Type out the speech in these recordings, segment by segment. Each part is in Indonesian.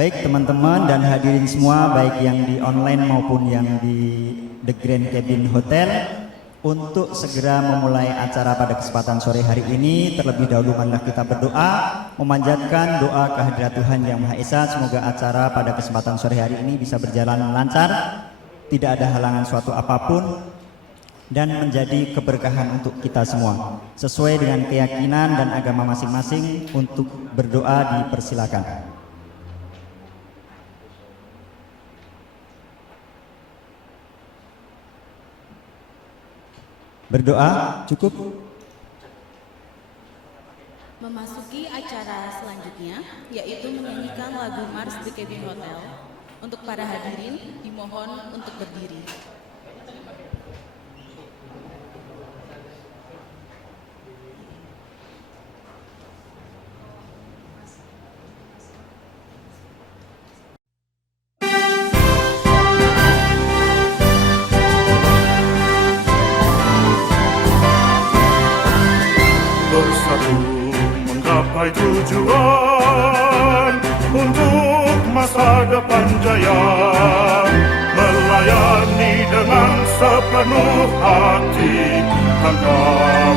Baik teman-teman dan hadirin semua, baik yang di online maupun yang di The Grand Cabin Hotel, untuk segera memulai acara pada kesempatan sore hari ini, terlebih dahulu marilah kita berdoa, memanjatkan doa kehadirat Tuhan Yang Maha Esa. Semoga acara pada kesempatan sore hari ini bisa berjalan lancar, tidak ada halangan suatu apapun, dan menjadi keberkahan untuk kita semua. Sesuai dengan keyakinan dan agama masing-masing, untuk berdoa dipersilakan. Berdoa cukup. Memasuki acara selanjutnya, yaitu menyanyikan lagu Mars The Cabin Hotel. Untuk para hadirin, dimohon untuk berdiri. Bersatu menggapai tujuan untuk masa depan jaya, melayani dengan sepenuh hati tanpa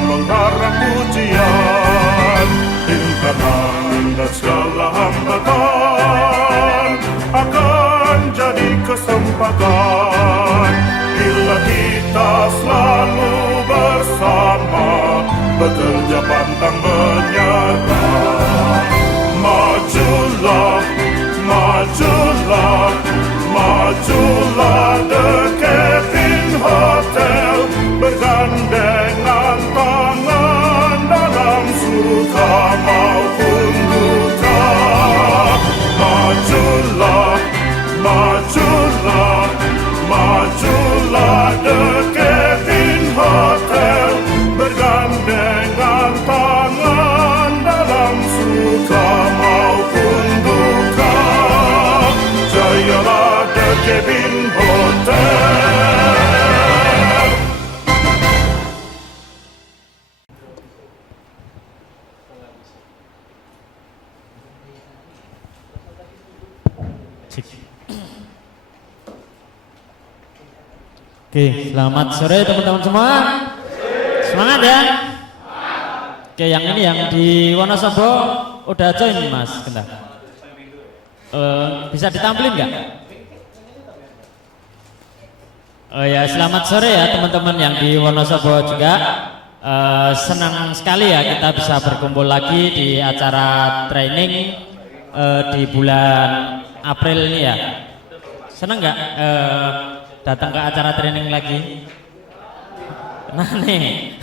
mengharap pujian. Rintangan dan segala hambatan akan jadi kesempatan bila kita selalu bersama, bekerja pantang menyerah. Majulah, majulah, majulah The Cabin Hotel, bergandengan tangan dalam suka maupun duka. Majulah, majulah, majulah The Cabin Hotel, bergandengan tangan dalam suka maupun duka. Jayalah The Cabin Hotel. Oke, selamat sore teman-teman semua. Semangat ya. Oke, yang ini yang di Wonosobo udah join Mas Genta. Bisa ditampilin nggak? Oh ya, selamat sore ya teman-teman yang di Wonosobo juga. Senang sekali ya kita bisa berkumpul lagi di acara training di bulan April ini ya. Senang nggak datang ke acara training lagi? Nah nih,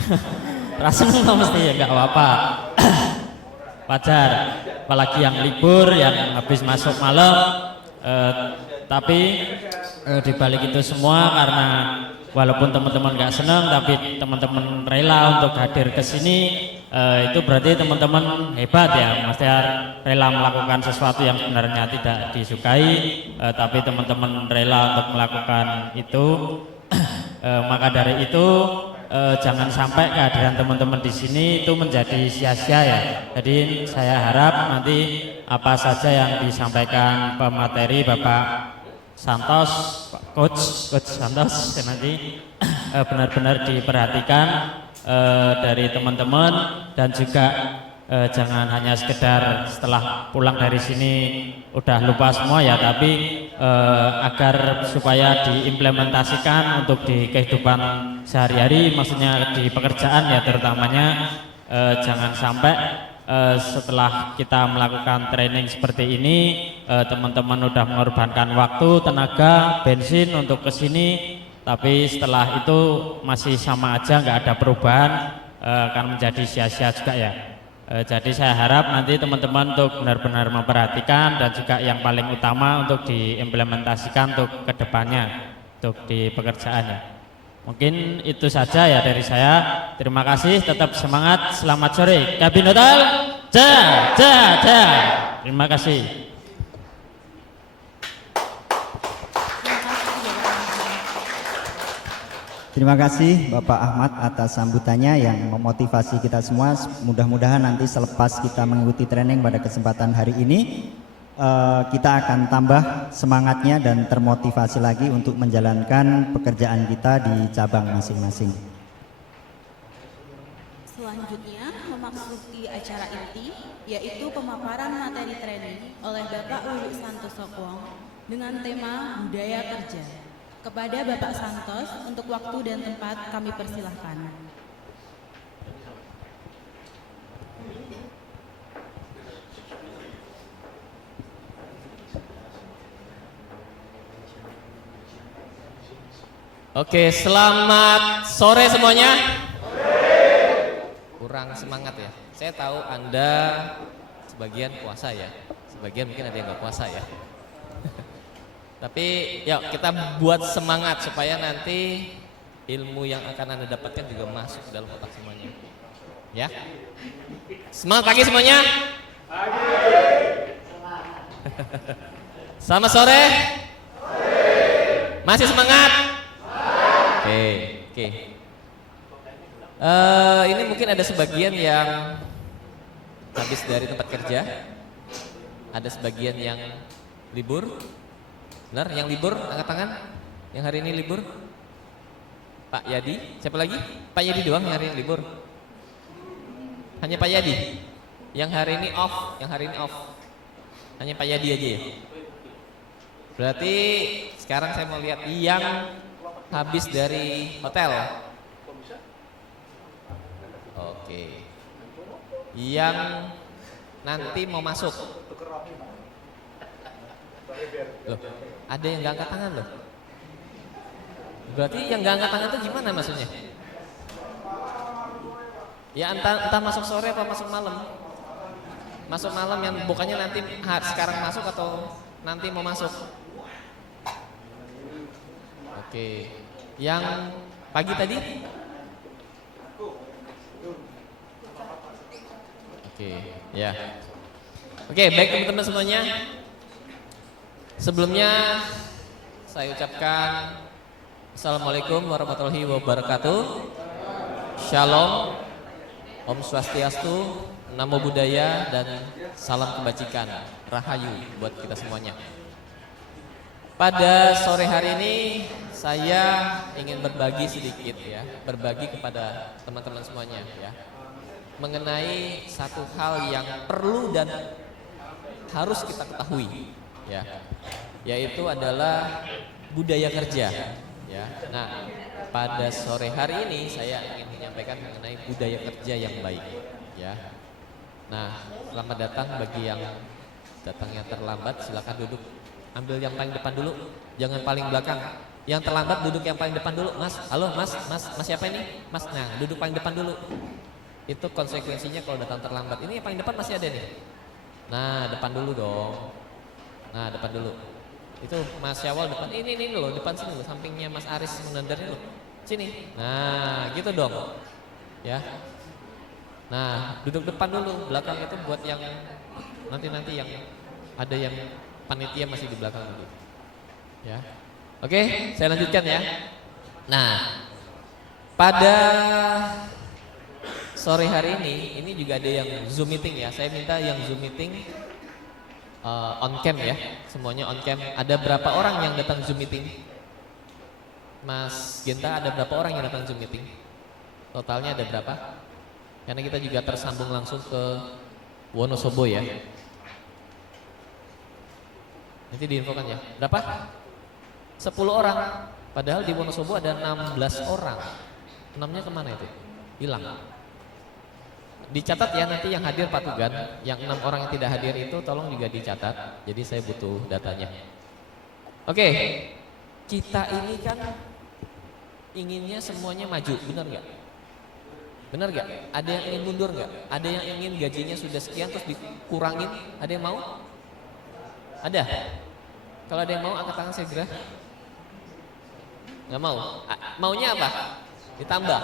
rasanya mesti ya nggak apa-apa, wajar. Apalagi yang libur, yang habis masuk malam. Tapi di balik itu semua, karena walaupun teman-teman nggak senang, tapi teman-teman rela untuk hadir ke sini, itu berarti teman-teman hebat ya. Maksudnya rela melakukan sesuatu yang sebenarnya tidak disukai, tapi teman-teman rela untuk melakukan itu. Maka dari itu jangan sampai kehadiran teman-teman di sini itu menjadi sia-sia ya. Jadi saya harap nanti apa saja yang disampaikan pemateri Bapak Santos, Coach Santos nanti benar-benar diperhatikan dari teman-teman, dan juga jangan hanya sekedar setelah pulang dari sini udah lupa semua ya, tapi agar supaya diimplementasikan untuk di kehidupan sehari-hari, maksudnya di pekerjaan ya terutamanya. Jangan sampai setelah kita melakukan training seperti ini, teman-teman udah mengorbankan waktu, tenaga, bensin untuk kesini, tapi setelah itu masih sama aja, nggak ada perubahan, akan menjadi sia-sia juga ya. Jadi saya harap nanti teman-teman untuk benar-benar memperhatikan, dan juga yang paling utama untuk diimplementasikan untuk kedepannya, untuk di pekerjaannya. Mungkin itu saja ya dari saya. Terima kasih, tetap semangat. Selamat sore Cabin Hotel. Terima kasih. Terima kasih Bapak Ahmad atas sambutannya yang memotivasi kita semua. Mudah-mudahan nanti selepas kita mengikuti training pada kesempatan hari ini, kita akan tambah semangatnya dan termotivasi lagi untuk menjalankan pekerjaan kita di cabang masing-masing. Selanjutnya memasuki acara inti, yaitu pemaparan materi training oleh Bapak Wiwik Santoso Kwong dengan tema budaya kerja. Kepada Bapak Santos, untuk waktu dan tempat kami persilahkan. Oke, selamat sore semuanya. Kurang semangat ya. Saya tahu Anda sebagian puasa ya, sebagian mungkin ada yang nggak puasa ya. Tapi yuk kita buat semangat supaya nanti ilmu yang akan Anda dapatkan juga masuk dalam otak semuanya. Ya. Semangat pagi semuanya. Selamat sore. Masih semangat? Oke. Ini mungkin ada sebagian yang habis dari tempat kerja, ada sebagian yang libur. Benar, yang libur angkat tangan. Yang hari ini libur? Pak Yadi, siapa lagi? Pak Yadi doang yang hari ini libur. Hanya Pak Yadi. Yang hari ini off, Hanya Pak Yadi aja ya. Berarti sekarang saya mau lihat yang habis dari hotel. Oke. Yang nanti mau masuk. Loh, ada yang nggak angkat tangan loh. Berarti yang nggak angkat tangan itu gimana maksudnya? Ya entah masuk sore atau masuk malam. Masuk malam yang bukannya nanti sekarang masuk atau nanti mau masuk. Oke. Yang pagi tadi? Oke, ya. Oke, baik teman-teman semuanya. Sebelumnya saya ucapkan Assalamualaikum warahmatullahi wabarakatuh. Shalom, Om Swastiastu, Namo Buddhaya, dan salam kebajikan, Rahayu buat kita semuanya. Pada sore hari ini saya ingin berbagi sedikit ya, berbagi kepada teman-teman semuanya ya, mengenai satu hal yang perlu dan harus kita ketahui ya, yaitu adalah budaya kerja ya. Nah, pada sore hari ini saya ingin menyampaikan mengenai budaya kerja yang baik ya. Nah, selamat datang bagi yang datangnya terlambat, silakan duduk. Ambil yang paling depan dulu, jangan paling belakang. Yang terlambat duduk yang paling depan dulu. Mas, halo mas siapa ini? Mas, nah duduk paling depan dulu. Itu konsekuensinya kalau datang terlambat. Ini yang paling depan masih ada nih. Nah, depan dulu dong. Nah, depan dulu. Itu Mas Syawal depan. Ini loh, depan sini loh, sampingnya Mas Aris Munandar ini loh. Sini. Nah, gitu dong. Ya. Nah, duduk depan dulu. Belakang itu buat yang nanti yang ada yang panitia masih di belakang dulu. Ya. Oke, saya lanjutkan ya. Nah, pada sore hari ini juga ada yang Zoom meeting ya. Saya minta yang Zoom meeting on cam ya. Semuanya on cam. Ada berapa orang yang datang Zoom meeting? Mas Genta, ada berapa orang yang datang Zoom meeting? Totalnya ada berapa? Karena kita juga tersambung langsung ke Wonosobo ya. Nanti diinfokan ya. Berapa? 10 orang. Padahal di Wonosobo ada 16 orang. 6-nya kemana itu? Hilang. Dicatat ya nanti yang hadir Pak Tugan. Yang 6 orang yang tidak hadir itu tolong juga dicatat. Jadi saya butuh datanya. Oke. Kita ini kan inginnya semuanya maju, benar nggak? Benar nggak? Ada yang ingin mundur nggak? Ada yang ingin gajinya sudah sekian terus dikurangin? Ada yang mau? Ada? Kalau ada yang mau angkat tangan segera. Nggak mau? Maunya apa? Ditambah.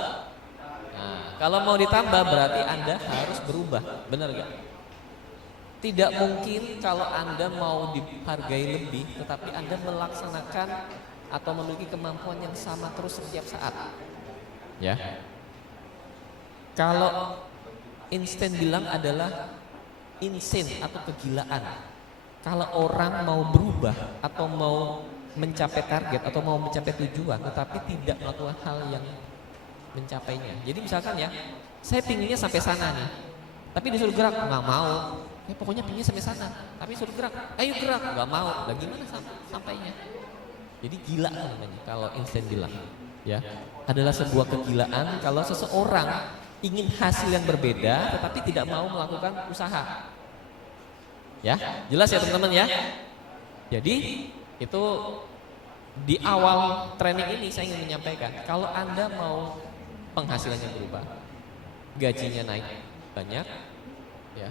Nah, kalau mau ditambah berarti Anda harus berubah, benar nggak? Tidak mungkin kalau Anda mau dihargai lebih, tetapi Anda melaksanakan atau memiliki kemampuan yang sama terus setiap saat. Ya. Kalau Einstein bilang adalah insane atau kegilaan. kalau orang mau berubah atau mau mencapai target atau mau mencapai tujuan tetapi tidak melakukan hal yang mencapainya. Jadi misalkan ya, saya pinginnya sampai sana nih, tapi disuruh gerak nggak mau. Ya pokoknya pinginnya sampai sana, tapi disuruh gerak, ayo gerak, nggak mau. Lah gimana sampainya? Jadi gila namanya kalau instan gila. Ya, adalah sebuah kegilaan kalau seseorang ingin hasil yang berbeda tetapi tidak mau melakukan usaha. Ya, jelas ya teman-teman ya. Jadi itu di awal training ini saya ingin menyampaikan, kalau Anda mau penghasilannya berubah, gajinya naik banyak, ya,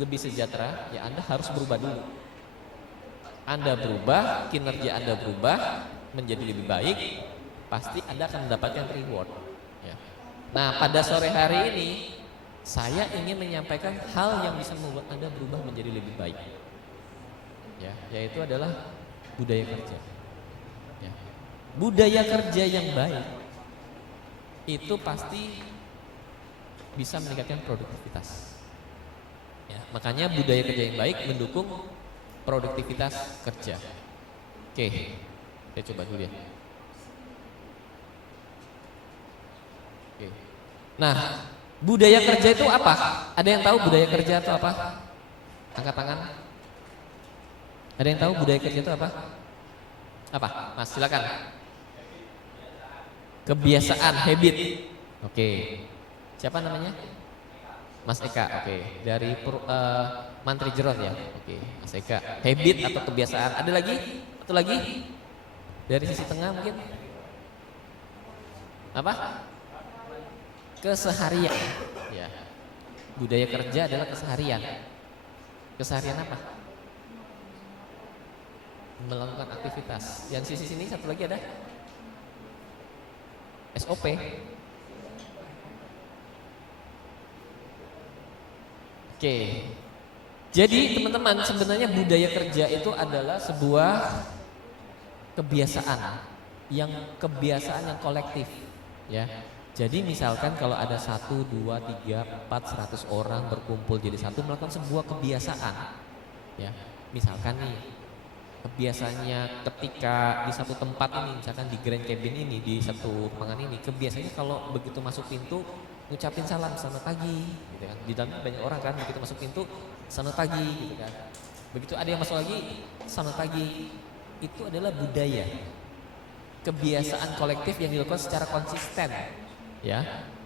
lebih sejahtera, ya Anda harus berubah dulu. Anda berubah, kinerja Anda berubah menjadi lebih baik, pasti Anda akan mendapatkan reward. Ya. Nah, pada sore hari ini saya ingin menyampaikan hal yang bisa membuat Anda berubah menjadi lebih baik. Ya, yaitu adalah budaya kerja. Ya. Budaya kerja yang baik itu pasti bisa meningkatkan produktivitas. Ya, makanya budaya kerja yang baik mendukung produktivitas kerja. Oke, saya coba dulu ya. Oke. Nah, budaya kerja itu apa? Ada yang tahu budaya kerja itu apa? Angkat tangan. Ada yang tahu budaya kerja itu apa? Apa? Mas, silakan. Kebiasaan, habit. Oke. Siapa namanya? Mas Eka. Oke. Dari Mantri Jeron ya. Oke, Mas Eka. Habit atau kebiasaan. Ada lagi? Satu lagi? Dari sisi tengah mungkin? Apa? Keseharian. Ya. Budaya kerja adalah keseharian. Keseharian apa? Melakukan aktivitas. Yang sisi sini satu lagi ada? SOP. Oke. Jadi teman-teman, sebenarnya budaya kerja itu adalah sebuah kebiasaan yang kolektif, ya. Jadi misalkan kalau ada 1, 2, 3, 4, 100 orang berkumpul jadi satu melakukan sebuah kebiasaan, ya. Misalkan nih, kebiasaannya ketika di satu tempat ini, misalkan di Grand Cabin ini, di satu ruangan ini, kebiasaannya kalau begitu masuk pintu ngucapin salam selamat pagi, gitu kan. Di dalamnya banyak orang kan, begitu masuk pintu selamat pagi, gitu kan. Begitu ada yang masuk lagi selamat pagi. Itu adalah budaya, kebiasaan kolektif yang dilakukan secara konsisten, ya,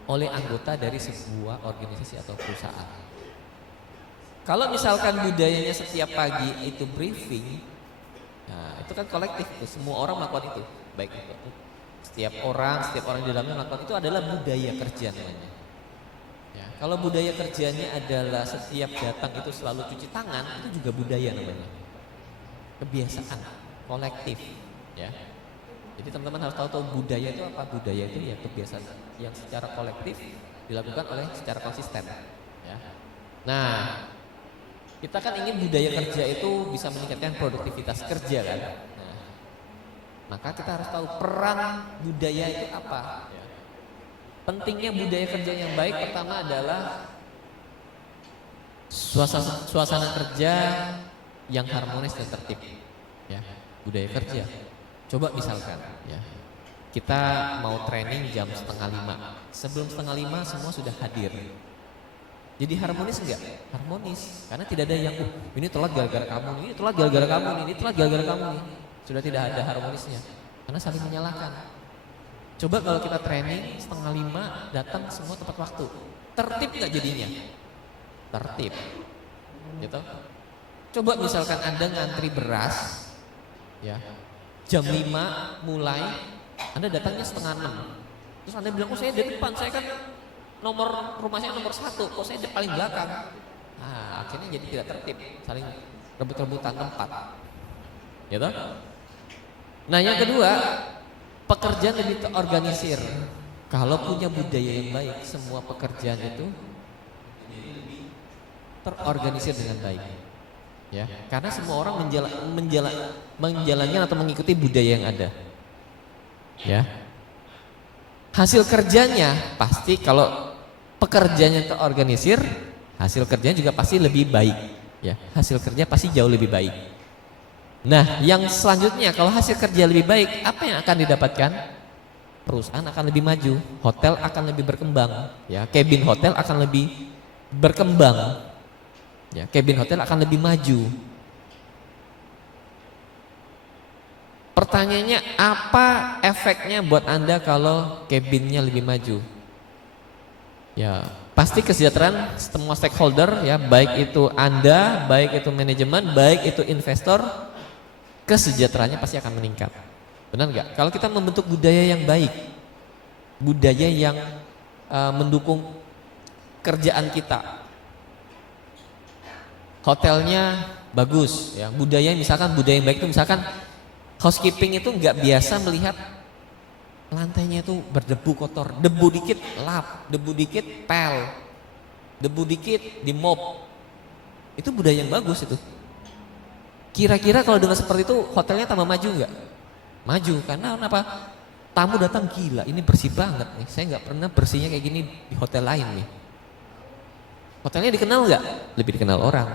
oleh anggota dari sebuah organisasi atau perusahaan. Kalau misalkan budayanya setiap pagi itu briefing, nah itu kan kolektif, semua orang melakukan itu, baik itu setiap orang di dalamnya melakukan itu adalah budaya kerja namanya. Ya, kalau budaya kerjanya adalah setiap datang itu selalu cuci tangan, itu juga budaya namanya, kebiasaan kolektif, ya. Jadi teman-teman harus tahu budaya itu apa. Budaya itu ya kebiasaan yang secara kolektif dilakukan oleh secara konsisten, ya. Nah, kita kan ingin budaya kerja itu bisa meningkatkan produktivitas kerja kan. Nah, maka kita harus tahu peran budaya itu apa, ya. Pentingnya budaya kerja yang baik pertama adalah suasana kerja yang harmonis dan tertib, ya. Budaya kerja. Coba misalkan, ya, kita mau training jam 4:30. Sebelum 4:30 semua sudah hadir. Jadi harmonis enggak? Harmonis. Karena tidak ada yang ini telat gara-gara kamu, ini telat gara-gara kamu, ini telat gara-gara kamu nih. Sudah tidak ada harmonisnya. Karena saling menyalahkan. Coba kalau kita training 4:30 datang semua tepat waktu. Tertib enggak jadinya? Tertib. Gitu. Coba misalkan Anda ngantri beras, ya. Jam 5 mulai, Anda datangnya 5:30. Terus Anda bilang, oh saya di depan, saya kan nomor rumah saya nomor 1, kok saya di paling belakang. Nah, akhirnya jadi tidak tertib, saling rebut-rebutan tempat. Gitu? Nah, yang kedua, pekerjaan lebih terorganisir. Kalau punya budaya yang baik, semua pekerjaan itu terorganisir dengan baik. Ya, karena semua orang menjalankan atau mengikuti budaya yang ada. Ya. Hasil kerjanya pasti kalau pekerjaannya terorganisir, hasil kerjanya juga pasti lebih baik. ya hasil kerja pasti jauh lebih baik. Nah, yang selanjutnya kalau hasil kerja lebih baik, apa yang akan didapatkan? Perusahaan akan lebih maju, hotel akan lebih berkembang, ya, cabin hotel akan lebih berkembang, ya, cabin hotel akan lebih maju. Pertanyaannya, apa efeknya buat Anda kalau cabinnya lebih maju? Ya, pasti kesejahteraan semua stakeholder, ya, baik itu Anda, baik itu manajemen, baik itu investor, kesejahteraannya pasti akan meningkat. Benar nggak? Kalau kita membentuk budaya yang baik, budaya yang mendukung kerjaan kita, hotelnya bagus, ya, budaya misalkan budaya yang baik itu misalkan housekeeping itu nggak biasa melihat lantainya itu berdebu kotor, debu dikit lap, debu dikit pel, debu dikit di mop, itu budaya yang bagus itu. Kira-kira kalau dengan seperti itu hotelnya tambah maju nggak? Maju, karena kenapa? Tamu datang, gila ini bersih banget nih, saya nggak pernah bersihnya kayak gini di hotel lain nih. Hotelnya dikenal nggak? Lebih dikenal orang.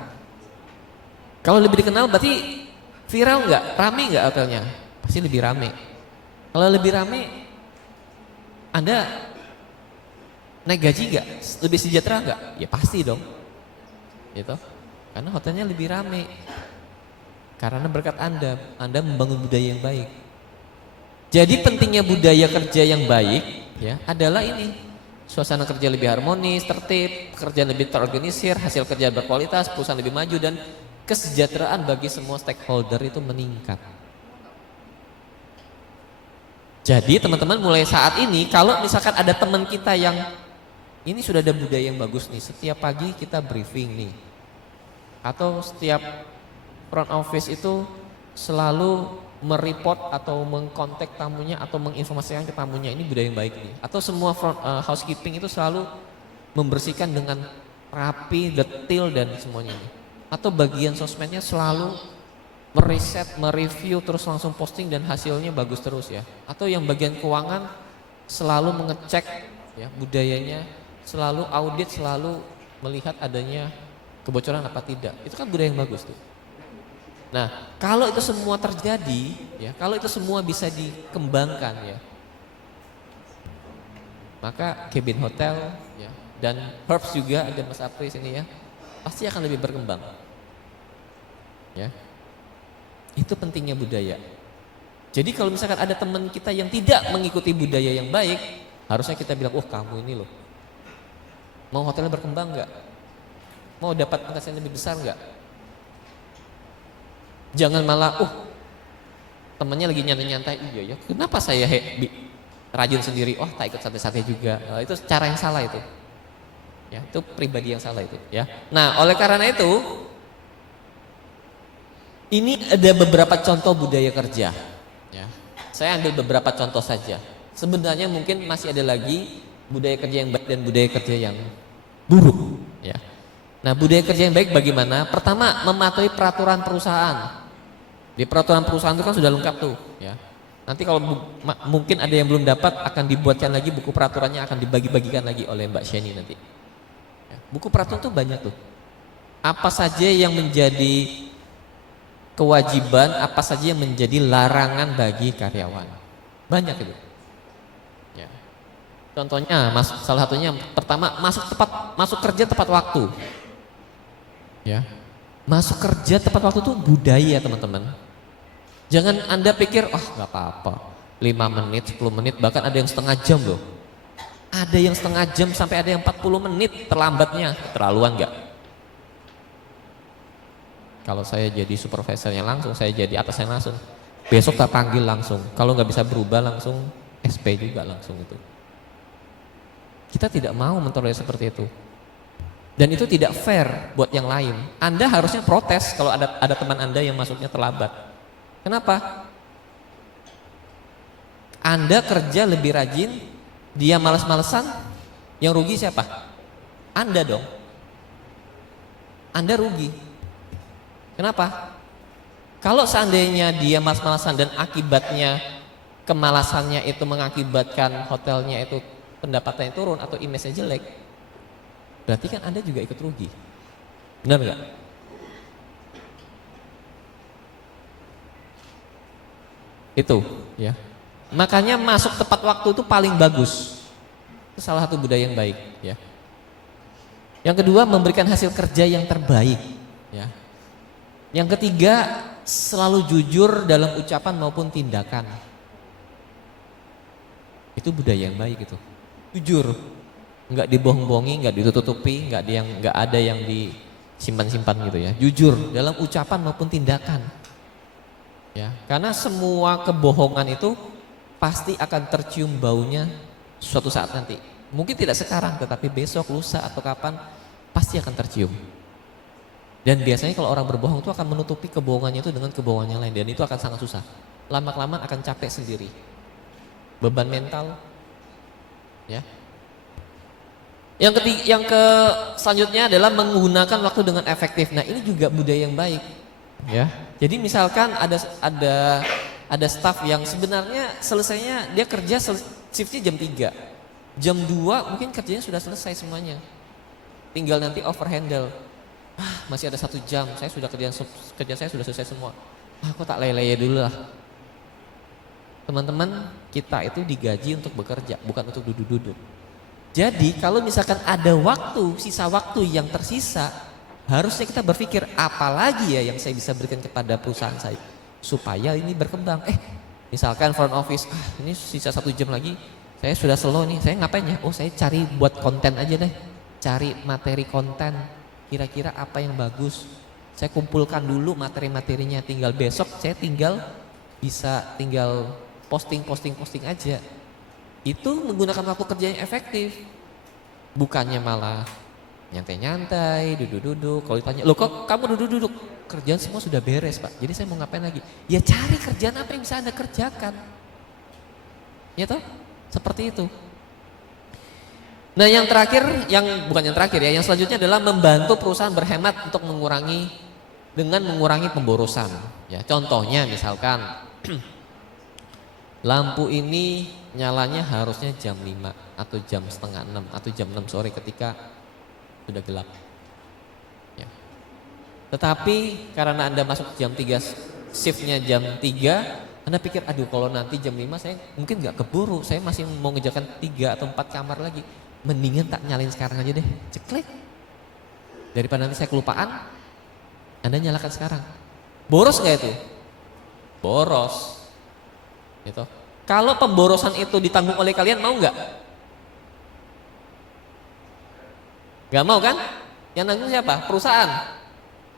Kalau lebih dikenal berarti viral nggak? Rame nggak hotelnya? Pasti lebih rame. Kalau lebih rame, Anda naik gaji nggak? Lebih sejahtera nggak? Ya pasti dong, gitu. Karena hotelnya lebih rame. Karena berkat Anda membangun budaya yang baik. Jadi pentingnya budaya kerja yang baik, ya, adalah ini. Suasana kerja lebih harmonis, tertib, pekerjaan lebih terorganisir, hasil kerja berkualitas, perusahaan lebih maju, dan kesejahteraan bagi semua stakeholder itu meningkat. Jadi teman-teman mulai saat ini, kalau misalkan ada teman kita yang ini sudah ada budaya yang bagus nih, setiap pagi kita briefing nih, atau setiap front office itu selalu mereport atau mengkontak tamunya atau menginformasikan ke tamunya, ini budaya yang baik nih. Atau semua front housekeeping itu selalu membersihkan dengan rapi, detail dan semuanya ini. Atau bagian sosmednya selalu meriset, mereview terus langsung posting dan hasilnya bagus terus, ya. Atau yang bagian keuangan selalu mengecek, ya, budayanya, selalu audit, selalu melihat adanya kebocoran apa tidak. Itu kan budaya yang bagus tuh. Nah, kalau itu semua terjadi, ya, kalau itu semua bisa dikembangkan, ya, maka cabin hotel, ya, dan Herbs juga ada Mas Apri sini, ya, pasti akan lebih berkembang, ya. Itu pentingnya budaya. Jadi kalau misalkan ada teman kita yang tidak mengikuti budaya yang baik, harusnya kita bilang, oh kamu ini loh, mau hotelnya berkembang nggak? Mau dapat penghasilan lebih besar nggak? Jangan malah, temennya lagi nyantai-nyantai, iya ya, kenapa saya rajin sendiri, tak ikut santai-santai juga. Itu cara yang salah itu, ya, itu pribadi yang salah itu, ya. Nah, oleh karena itu, ini ada beberapa contoh budaya kerja, ya. Saya ambil beberapa contoh saja. Sebenarnya mungkin masih ada lagi budaya kerja yang baik dan budaya kerja yang buruk, ya. Nah, budaya kerja yang baik bagaimana? Pertama, mematuhi peraturan perusahaan. Di peraturan perusahaan itu kan sudah lengkap tuh, ya. Nanti kalau mungkin ada yang belum dapat, akan dibuatkan lagi buku peraturannya, akan dibagi-bagikan lagi oleh Mbak Sheni nanti, ya. Buku peraturan tuh banyak tuh. Apa saja yang menjadi kewajiban, apa saja yang menjadi larangan bagi karyawan, banyak itu, ya. Contohnya, salah satunya pertama, masuk kerja tepat waktu, ya. Masuk kerja tepat waktu itu budaya, teman-teman. Jangan Anda pikir, nggak apa-apa, 5 menit, 10 menit, bahkan ada yang setengah jam loh. Ada yang setengah jam sampai ada yang 40 menit terlambatnya, terlaluan nggak? Kalau saya jadi supervisornya langsung, saya jadi atasannya langsung, besok tak panggil langsung. Kalau nggak bisa berubah langsung SP juga langsung itu. Kita tidak mau mentolerir seperti itu. Dan itu tidak fair buat yang lain. Anda harusnya protes kalau ada teman Anda yang masuknya terlambat. Kenapa? Anda kerja lebih rajin, dia malas-malesan, yang rugi siapa? Anda dong. Anda rugi. Kenapa? Kalau seandainya dia malas-malasan dan akibatnya kemalasannya itu mengakibatkan hotelnya itu pendapatannya turun atau image-nya jelek, berarti kan Anda juga ikut rugi. Benar nggak? Itu ya. Makanya masuk tepat waktu itu paling bagus. Itu salah satu budaya yang baik ya. Yang kedua, memberikan hasil kerja yang terbaik ya. Yang ketiga, selalu jujur dalam ucapan maupun tindakan. Itu budaya yang baik itu. Jujur. Enggak dibohong-bohongi, enggak ditutupi, enggak ada yang disimpan-simpan gitu ya. Jujur dalam ucapan maupun tindakan. Ya, karena semua kebohongan itu pasti akan tercium baunya suatu saat nanti. Mungkin tidak sekarang, tetapi besok, lusa atau kapan pasti akan tercium. Dan biasanya kalau orang berbohong itu akan menutupi kebohongannya itu dengan kebohongan yang lain, dan itu akan sangat susah. Lama-kelamaan akan capek sendiri. Beban mental. Ya. Yang selanjutnya adalah menggunakan waktu dengan efektif. Nah, ini juga budaya yang baik. Ya. Jadi misalkan ada staf yang sebenarnya selesainya dia kerja shiftnya jam 3. Jam 2 mungkin kerjanya sudah selesai semuanya. Tinggal nanti overhandle. Masih ada 1 jam, kerja saya sudah selesai semua. Aku tak lele dulu lah. Teman-teman, kita itu digaji untuk bekerja, bukan untuk duduk-duduk. Jadi kalau misalkan ada waktu, sisa waktu yang tersisa, harusnya kita berpikir apa lagi ya yang saya bisa berikan kepada perusahaan saya supaya ini berkembang. Misalkan front office, ini sisa 1 jam lagi, saya sudah slow nih, saya ngapain ya? Oh, saya cari buat konten aja deh, cari materi konten, kira-kira apa yang bagus. Saya kumpulkan dulu materi-materinya, tinggal besok saya tinggal posting aja. Itu menggunakan waktu kerja yang efektif, bukannya malah nyantai-nyantai, duduk-duduk. Kalau ditanya, loh kok kamu duduk-duduk? Kerjaan semua sudah beres Pak, jadi saya mau ngapain lagi? Ya cari kerjaan apa yang bisa Anda kerjakan. Ya toh? Seperti itu. Nah yang terakhir, bukan yang terakhir ya, yang selanjutnya adalah membantu perusahaan berhemat untuk mengurangi pemborosan. Ya, contohnya misalkan lampu ini nyalanya harusnya jam 5 atau jam setengah 6 atau jam 6 sore ketika sudah gelap. Ya. Tetapi karena Anda masuk jam 3, shiftnya jam 3, Anda pikir aduh kalau nanti jam 5 saya mungkin gak keburu, saya masih mau ngejakan 3 atau 4 kamar lagi. Mendingan tak nyalain sekarang aja deh, ceklek. Daripada nanti saya kelupaan, Anda nyalakan sekarang. Boros gak itu? Boros. Gitu. Kalau pemborosan itu ditanggung oleh kalian, mau nggak? Gak mau kan? Yang nanggung siapa? Perusahaan.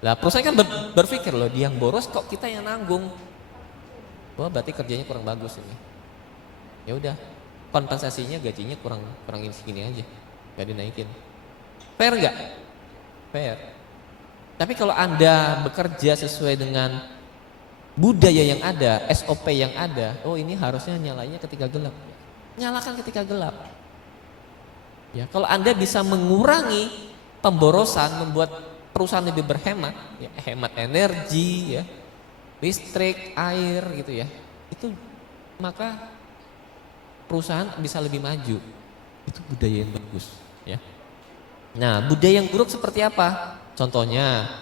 Lah perusahaan kan berpikir loh, dia yang boros kok kita yang nanggung. Wah berarti kerjanya kurang bagus ini. Ya udah, kompensasinya gajinya kurang segini aja, nggak dinaikin. Fair nggak? Fair. Tapi kalau Anda bekerja sesuai dengan budaya yang ada, SOP yang ada, oh ini harusnya nyalanya ketika gelap. Nyalakan ketika gelap. Ya, kalau Anda bisa mengurangi pemborosan, membuat perusahaan lebih berhemat, ya, hemat energi, ya, listrik, air, gitu ya, itu maka perusahaan bisa lebih maju. Itu budaya yang bagus. Ya. Nah, budaya yang buruk seperti apa? Contohnya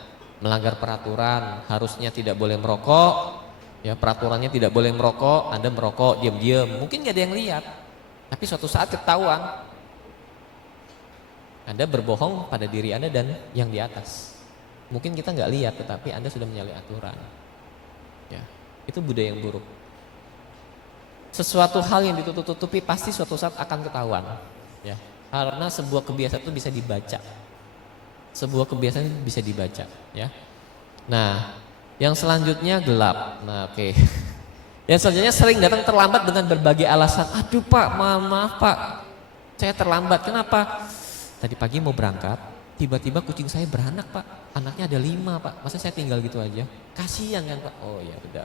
melanggar peraturan, harusnya tidak boleh merokok, ya peraturannya tidak boleh merokok, Anda merokok diam-diam, mungkin nggak ada yang lihat, tapi suatu saat ketahuan, Anda berbohong pada diri Anda dan yang di atas. Mungkin kita nggak lihat, tetapi Anda sudah menyalahi aturan. Ya, itu budaya yang buruk. Sesuatu hal yang ditutup-tutupi pasti suatu saat akan ketahuan, ya, karena sebuah kebiasaan itu bisa dibaca. Sebuah kebiasaan bisa dibaca, ya. Nah, yang selanjutnya gelap. Nah, oke. Yang selanjutnya sering datang terlambat dengan berbagai alasan. Aduh Pak, maaf Pak, saya terlambat. Kenapa? Tadi pagi mau berangkat, tiba-tiba kucing saya beranak Pak. Anaknya ada 5 Pak. Masa saya tinggal gitu aja? Kasihan kan Pak? Oh ya udah.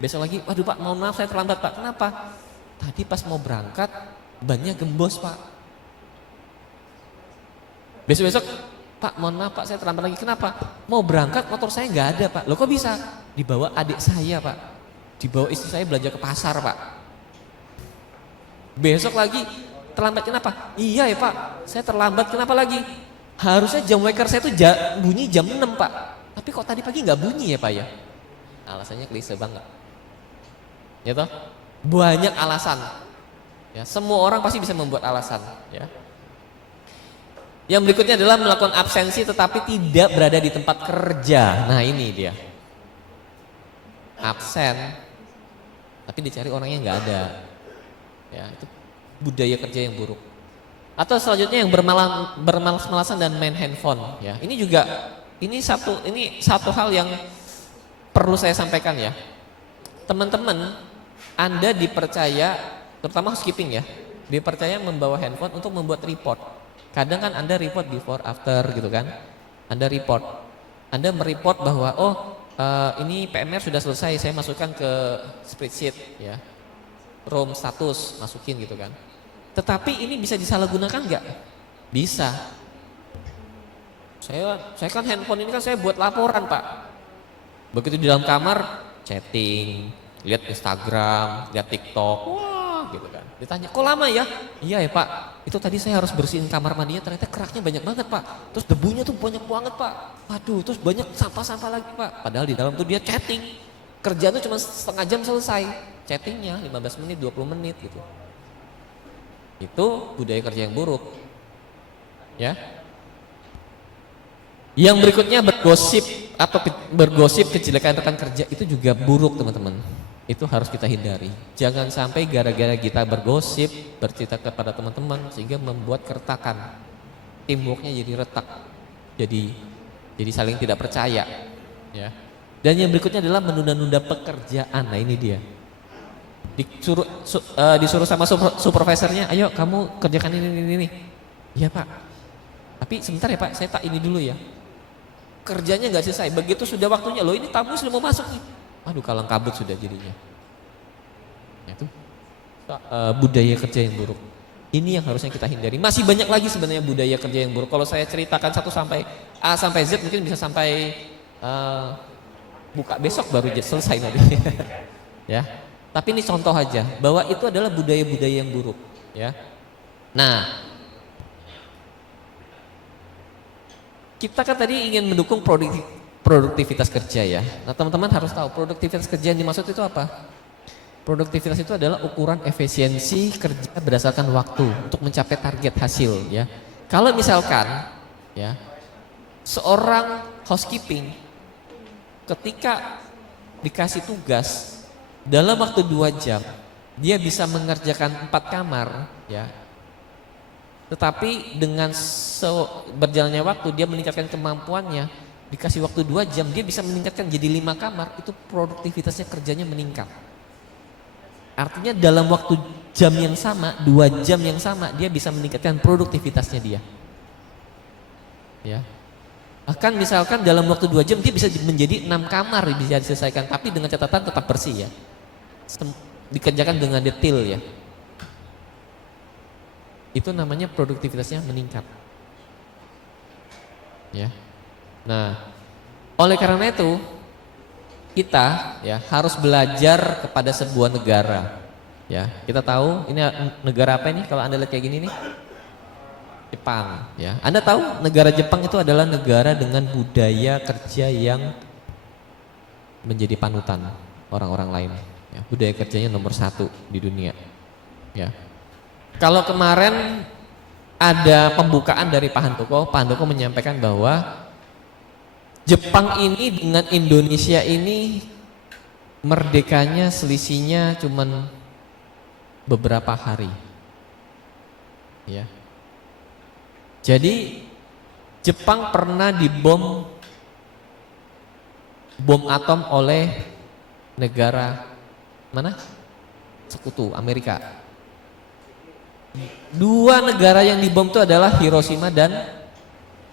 Besok lagi, waduh Pak, mohon maaf saya terlambat Pak. Kenapa? Tadi pas mau berangkat bannya gembos Pak. Besok-besok, Pak mohon maaf Pak saya terlambat lagi. Kenapa? Mau berangkat motor saya nggak ada Pak. Loh kok bisa? Dibawa adik saya Pak. Dibawa istri saya belanja ke pasar Pak. Besok lagi terlambat kenapa? Iya ya Pak, saya terlambat kenapa lagi? Harusnya jam waker saya tuh bunyi jam 6 Pak. Tapi kok tadi pagi nggak bunyi ya Pak ya? Alasannya klise banget. ya toh? Banyak alasan. Ya, semua orang pasti bisa membuat alasan, ya. Yang berikutnya adalah melakukan absensi tetapi tidak berada di tempat kerja. Nah, ini dia. Absen tapi dicari orangnya nggak ada. Ya, itu budaya kerja yang buruk. Atau selanjutnya yang bermalas-malasan dan main handphone, ya. Ini juga ini satu hal yang perlu saya sampaikan, ya. Teman-teman, Anda dipercaya, terutama housekeeping, ya, dipercaya membawa handphone untuk membuat report. Kadang kan Anda report before after gitu kan. Anda mereport bahwa ini PMR sudah selesai, saya masukkan ke spreadsheet, ya. Room status masukin gitu kan. Tetapi ini bisa disalahgunakan nggak? Bisa. Saya kan handphone ini kan saya buat laporan, Pak. Begitu di dalam kamar chatting, lihat Instagram, lihat TikTok, wah gitu kan. Ditanya, kok lama ya? Iya ya Pak, itu tadi saya harus bersihin kamar mandinya, ternyata keraknya banyak banget Pak. Terus debunya tuh banyak banget Pak. Waduh, terus banyak sampah-sampah lagi Pak. Padahal di dalam tuh dia chatting. Kerjaan tuh cuma setengah jam selesai. Chattingnya 15 menit, 20 menit gitu. Itu budaya kerja yang buruk. Ya. Yang berikutnya bergosip kejelekan rekan kerja itu juga buruk teman-teman. Itu harus kita hindari. Jangan sampai gara-gara kita bergosip, bercerita kepada teman-teman sehingga membuat keretakan. Teamworknya jadi retak. Jadi saling tidak percaya, ya. Dan yang berikutnya adalah menunda-nunda pekerjaan. Nah, ini dia. Disuruh sama supervisornya, "Ayo kamu kerjakan ini." "Iya, Pak. Tapi sebentar ya, Pak, saya tak ini dulu ya." Kerjanya nggak selesai. Begitu sudah waktunya, loh ini tamu sudah mau masuk nih. Aduh, kalang kabut sudah jadinya. Itu budaya kerja yang buruk. Ini yang harusnya kita hindari. Masih banyak lagi sebenarnya budaya kerja yang buruk. Kalau saya ceritakan satu sampai A sampai Z mungkin bisa sampai buka besok baru selesai nanti. Ya. Tapi ini contoh aja bahwa itu adalah budaya-budaya yang buruk. Ya. Nah, kita kan tadi ingin mendukung produktivitas kerja ya. Nah teman-teman harus tahu produktivitas kerja yang dimaksud itu apa? Produktivitas itu adalah ukuran efisiensi kerja berdasarkan waktu untuk mencapai target hasil ya. Kalau misalkan ya seorang housekeeping ketika dikasih tugas dalam waktu 2 jam dia bisa mengerjakan 4 kamar ya. Tetapi dengan berjalannya waktu dia meningkatkan kemampuannya, dikasih waktu 2 jam dia bisa meningkatkan jadi 5 kamar, itu produktivitasnya kerjanya meningkat. Artinya dalam waktu jam yang sama, 2 jam yang sama dia bisa meningkatkan produktivitasnya dia. Ya. Bahkan misalkan dalam waktu 2 jam dia bisa menjadi 6 kamar bisa diselesaikan, tapi dengan catatan tetap bersih ya. Dikerjakan dengan detail ya. Itu namanya produktivitasnya meningkat. Ya. Nah, oleh karena itu kita ya harus belajar kepada sebuah negara. Ya, kita tahu ini negara apa ini kalau Anda lihat kayak gini nih? Jepang, ya. Anda tahu negara Jepang itu adalah negara dengan budaya kerja yang menjadi panutan orang-orang lain. Ya, budaya kerjanya nomor 1 di dunia. Ya. Kalau kemarin ada pembukaan dari Pak Handoko menyampaikan bahwa Jepang ini dengan Indonesia ini merdekanya selisihnya cuman beberapa hari. Ya. Jadi Jepang pernah dibom atom oleh negara mana? Sekutu Amerika. 2 negara yang dibom itu adalah Hiroshima dan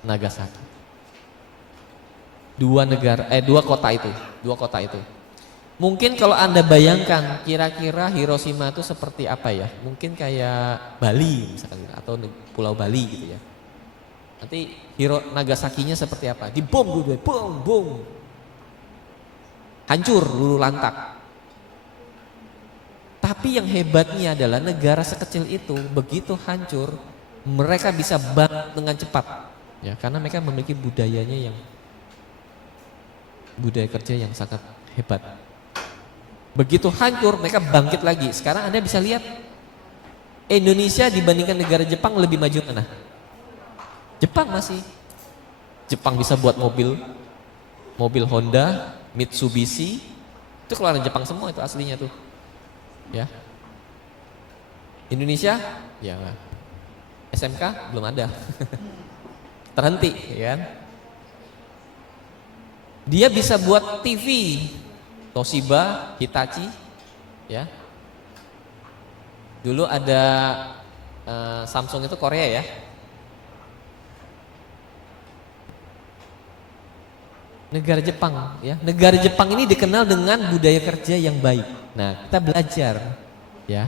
Nagasaki. 2 kota itu. Mungkin kalau Anda bayangkan kira-kira Hiroshima itu seperti apa ya? Mungkin kayak Bali misalkan atau Pulau Bali gitu ya. Nanti Nagasakinya seperti apa? Dibom dulu, bom. Hancur lulu lantak. Tapi yang hebatnya adalah negara sekecil itu begitu hancur mereka bisa bangkit dengan cepat ya karena mereka memiliki budaya kerja yang sangat hebat Begitu hancur, mereka bangkit lagi. Sekarang Anda bisa lihat Indonesia dibandingkan negara Jepang lebih maju mana? Jepang masih. Jepang bisa buat mobil Honda, Mitsubishi, itu keluaran Jepang semua itu aslinya tuh. Ya. Indonesia, ya SMK belum ada. Terhenti, ya kan? Dia bisa buat TV, Toshiba, Hitachi, ya. Dulu ada Samsung itu Korea ya. Negara Jepang, ya. Negara Jepang ini dikenal dengan budaya kerja yang baik. Nah, kita belajar, ya.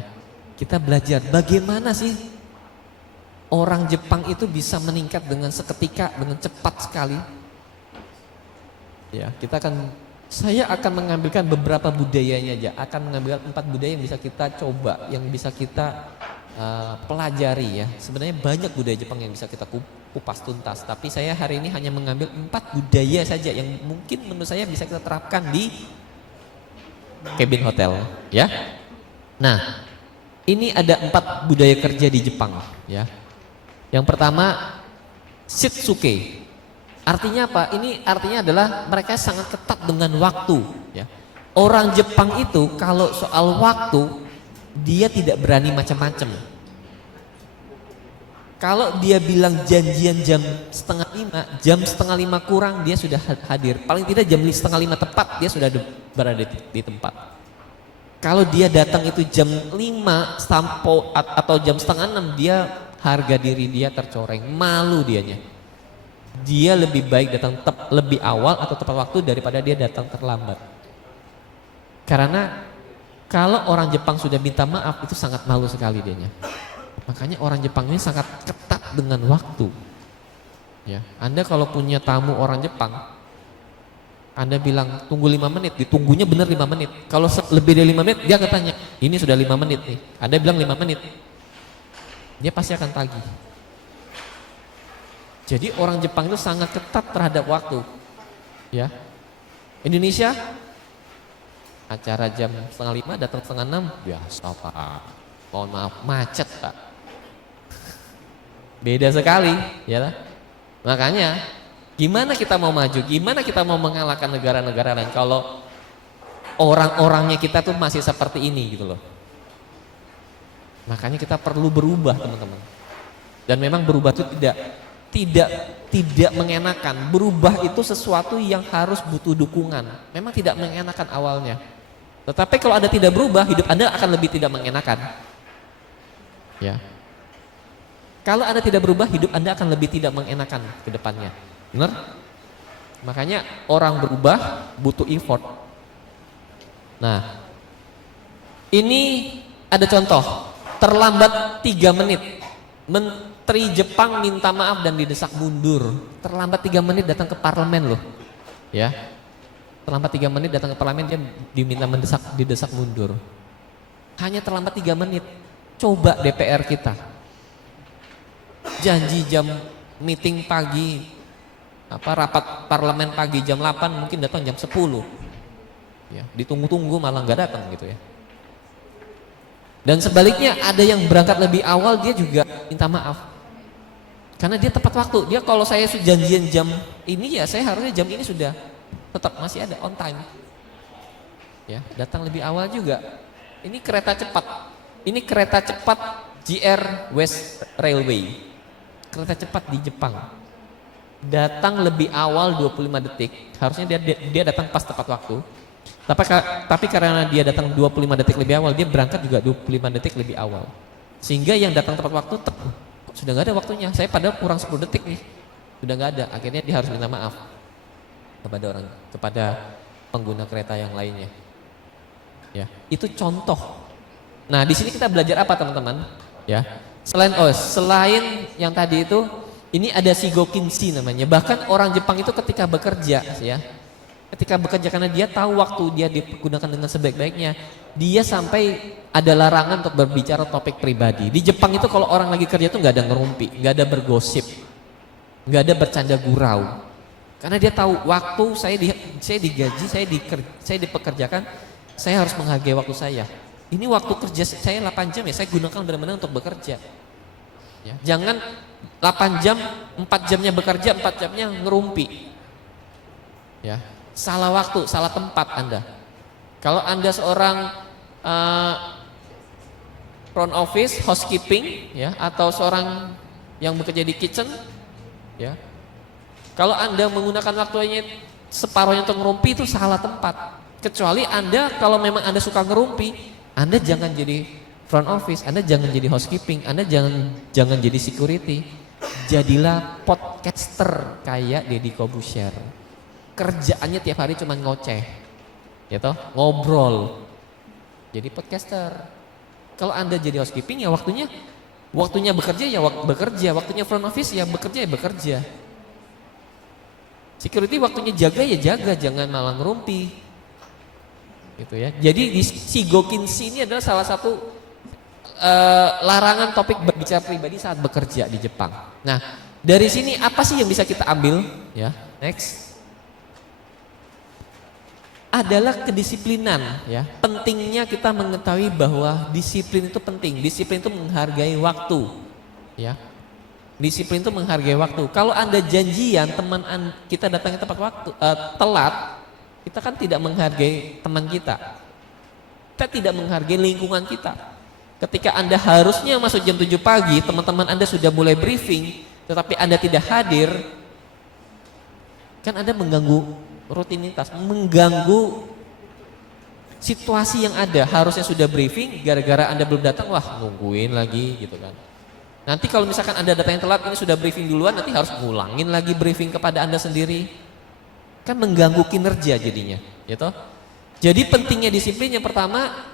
Kita belajar bagaimana sih orang Jepang itu bisa meningkat dengan seketika, dengan cepat sekali. Ya, saya akan mengambilkan beberapa budayanya aja, akan mengambil 4 budaya yang bisa kita coba, yang bisa kita pelajari ya. Sebenarnya banyak budaya Jepang yang bisa kita kupas tuntas, tapi saya hari ini hanya mengambil 4 budaya saja yang mungkin menurut saya bisa kita terapkan di cabin hotel, ya. Nah, ini ada 4 budaya kerja di Jepang, ya. Yang pertama, shitsuke. Artinya apa? Ini artinya adalah mereka sangat ketat dengan waktu, ya. Orang Jepang itu kalau soal waktu dia tidak berani macam-macam. Kalau dia bilang janjian jam 4:30, jam 4:30 kurang dia sudah hadir. Paling tidak jam 4:30 tepat dia sudah berada di tempat. Kalau dia datang itu jam 5 sampai atau jam 5:30 dia harga diri dia tercoreng, malu dianya. Dia lebih baik datang lebih awal atau tepat waktu daripada dia datang terlambat. Karena kalau orang Jepang sudah minta maaf itu sangat malu sekali dianya. Makanya orang Jepang ini sangat ketat dengan waktu. Ya, Anda kalau punya tamu orang Jepang, Anda bilang tunggu 5 menit, ditunggunya benar 5 menit. Kalau lebih dari 5 menit dia akan tanya, ini sudah 5 menit nih. Anda bilang 5 menit, dia pasti akan tagih. Jadi orang Jepang itu sangat ketat terhadap waktu. Ya. Indonesia acara jam 4:30 datang 5:30 biasa Pak. Mohon maaf macet Pak. Beda sekali, ya lah. Makanya gimana kita mau maju? Gimana kita mau mengalahkan negara-negara lain kalau orang-orangnya kita tuh masih seperti ini gitu loh. Makanya kita perlu berubah teman-teman. Dan memang berubah itu tidak mengenakan. Berubah itu sesuatu yang harus butuh dukungan. Memang tidak mengenakan awalnya. Tetapi kalau Anda tidak berubah, hidup Anda akan lebih tidak mengenakan. Ya. Kalau Anda tidak berubah, hidup Anda akan lebih tidak mengenakan ke depannya. Benar? Makanya orang berubah butuh effort. Nah, ini ada contoh. Terlambat 3 menit. Menteri Jepang minta maaf dan didesak mundur. Terlambat 3 menit datang ke parlemen loh. Ya. Terlambat 3 menit datang ke parlemen dia diminta didesak mundur. Hanya terlambat 3 menit. Coba DPR kita. Janji jam meeting pagi rapat parlemen pagi jam 8 mungkin datang jam 10. Ya, ditunggu-tunggu malah nggak datang gitu ya. Dan sebaliknya ada yang berangkat lebih awal dia juga minta maaf. Karena dia tepat waktu. Dia kalau saya janjian jam ini ya saya harusnya jam ini sudah tetap masih ada on time. Ya, datang lebih awal juga. Ini kereta cepat. Ini kereta cepat JR West Railway. Kereta cepat di Jepang. Datang lebih awal 25 detik. Harusnya dia datang pas tepat waktu. Tapi karena dia datang 25 detik lebih awal, dia berangkat juga 25 detik lebih awal. Sehingga yang datang tepat waktu sudah nggak ada waktunya. Saya padahal kurang 10 detik nih. Sudah nggak ada. Akhirnya dia harus minta maaf kepada pengguna kereta yang lainnya. Ya, itu contoh. Nah, di sini kita belajar apa teman-teman? Ya. Selain yang tadi itu, ini ada shigokinshi namanya. Bahkan orang Jepang itu ketika bekerja, ya, karena dia tahu waktu dia digunakan dengan sebaik-baiknya, dia sampai ada larangan untuk berbicara topik pribadi. Di Jepang itu kalau orang lagi kerja tuh nggak ada ngerumpi, nggak ada bergosip, nggak ada bercanda gurau. Karena dia tahu waktu saya digaji, saya dipekerjakan saya harus menghargai waktu saya. Ini waktu kerja saya 8 jam ya, saya gunakan benar-benar untuk bekerja. Ya, jangan 8 jam, 4 jamnya bekerja, 4 jamnya ngerumpi. Ya, salah waktu, salah tempat Anda. Kalau Anda seorang front office, housekeeping, ya, atau seorang yang bekerja di kitchen, ya, kalau Anda menggunakan waktunya separuhnya untuk ngerumpi itu salah tempat. Kecuali Anda kalau memang Anda suka ngerumpi, Anda jangan jadi front office, Anda jangan jadi housekeeping, Anda jangan jadi security. Jadilah podcaster kayak Deddy Corbuzier. Kerjaannya tiap hari cuma ngoceh, ya toh, ngobrol. Jadi podcaster. Kalau Anda jadi housekeeping ya waktunya bekerja ya bekerja, waktunya front office ya bekerja. Security waktunya jaga ya jaga, jangan malah ngerumpi. Gitu ya. Jadi di Shigokinshi ini adalah salah satu larangan topik berbicara pribadi saat bekerja di Jepang. Nah, dari sini apa sih yang bisa kita ambil? Ya, next. Adalah kedisiplinan, ya. Pentingnya kita mengetahui bahwa disiplin itu penting. Disiplin itu menghargai waktu, ya. Disiplin itu menghargai waktu. Kalau Anda janjian teman kita datangnya tepat waktu, telat, kita kan tidak menghargai teman kita. Kita tidak menghargai lingkungan kita. Ketika Anda harusnya masuk jam 7 pagi, teman-teman Anda sudah mulai briefing, tetapi Anda tidak hadir, kan Anda mengganggu rutinitas, mengganggu situasi yang ada. Harusnya sudah briefing, gara-gara Anda belum datang, wah nungguin lagi gitu kan. Nanti kalau misalkan Anda datang yang telat, ini sudah briefing duluan, nanti harus ngulangin lagi briefing kepada Anda sendiri. Kan mengganggu kinerja jadinya, gitu. Jadi pentingnya disiplin yang pertama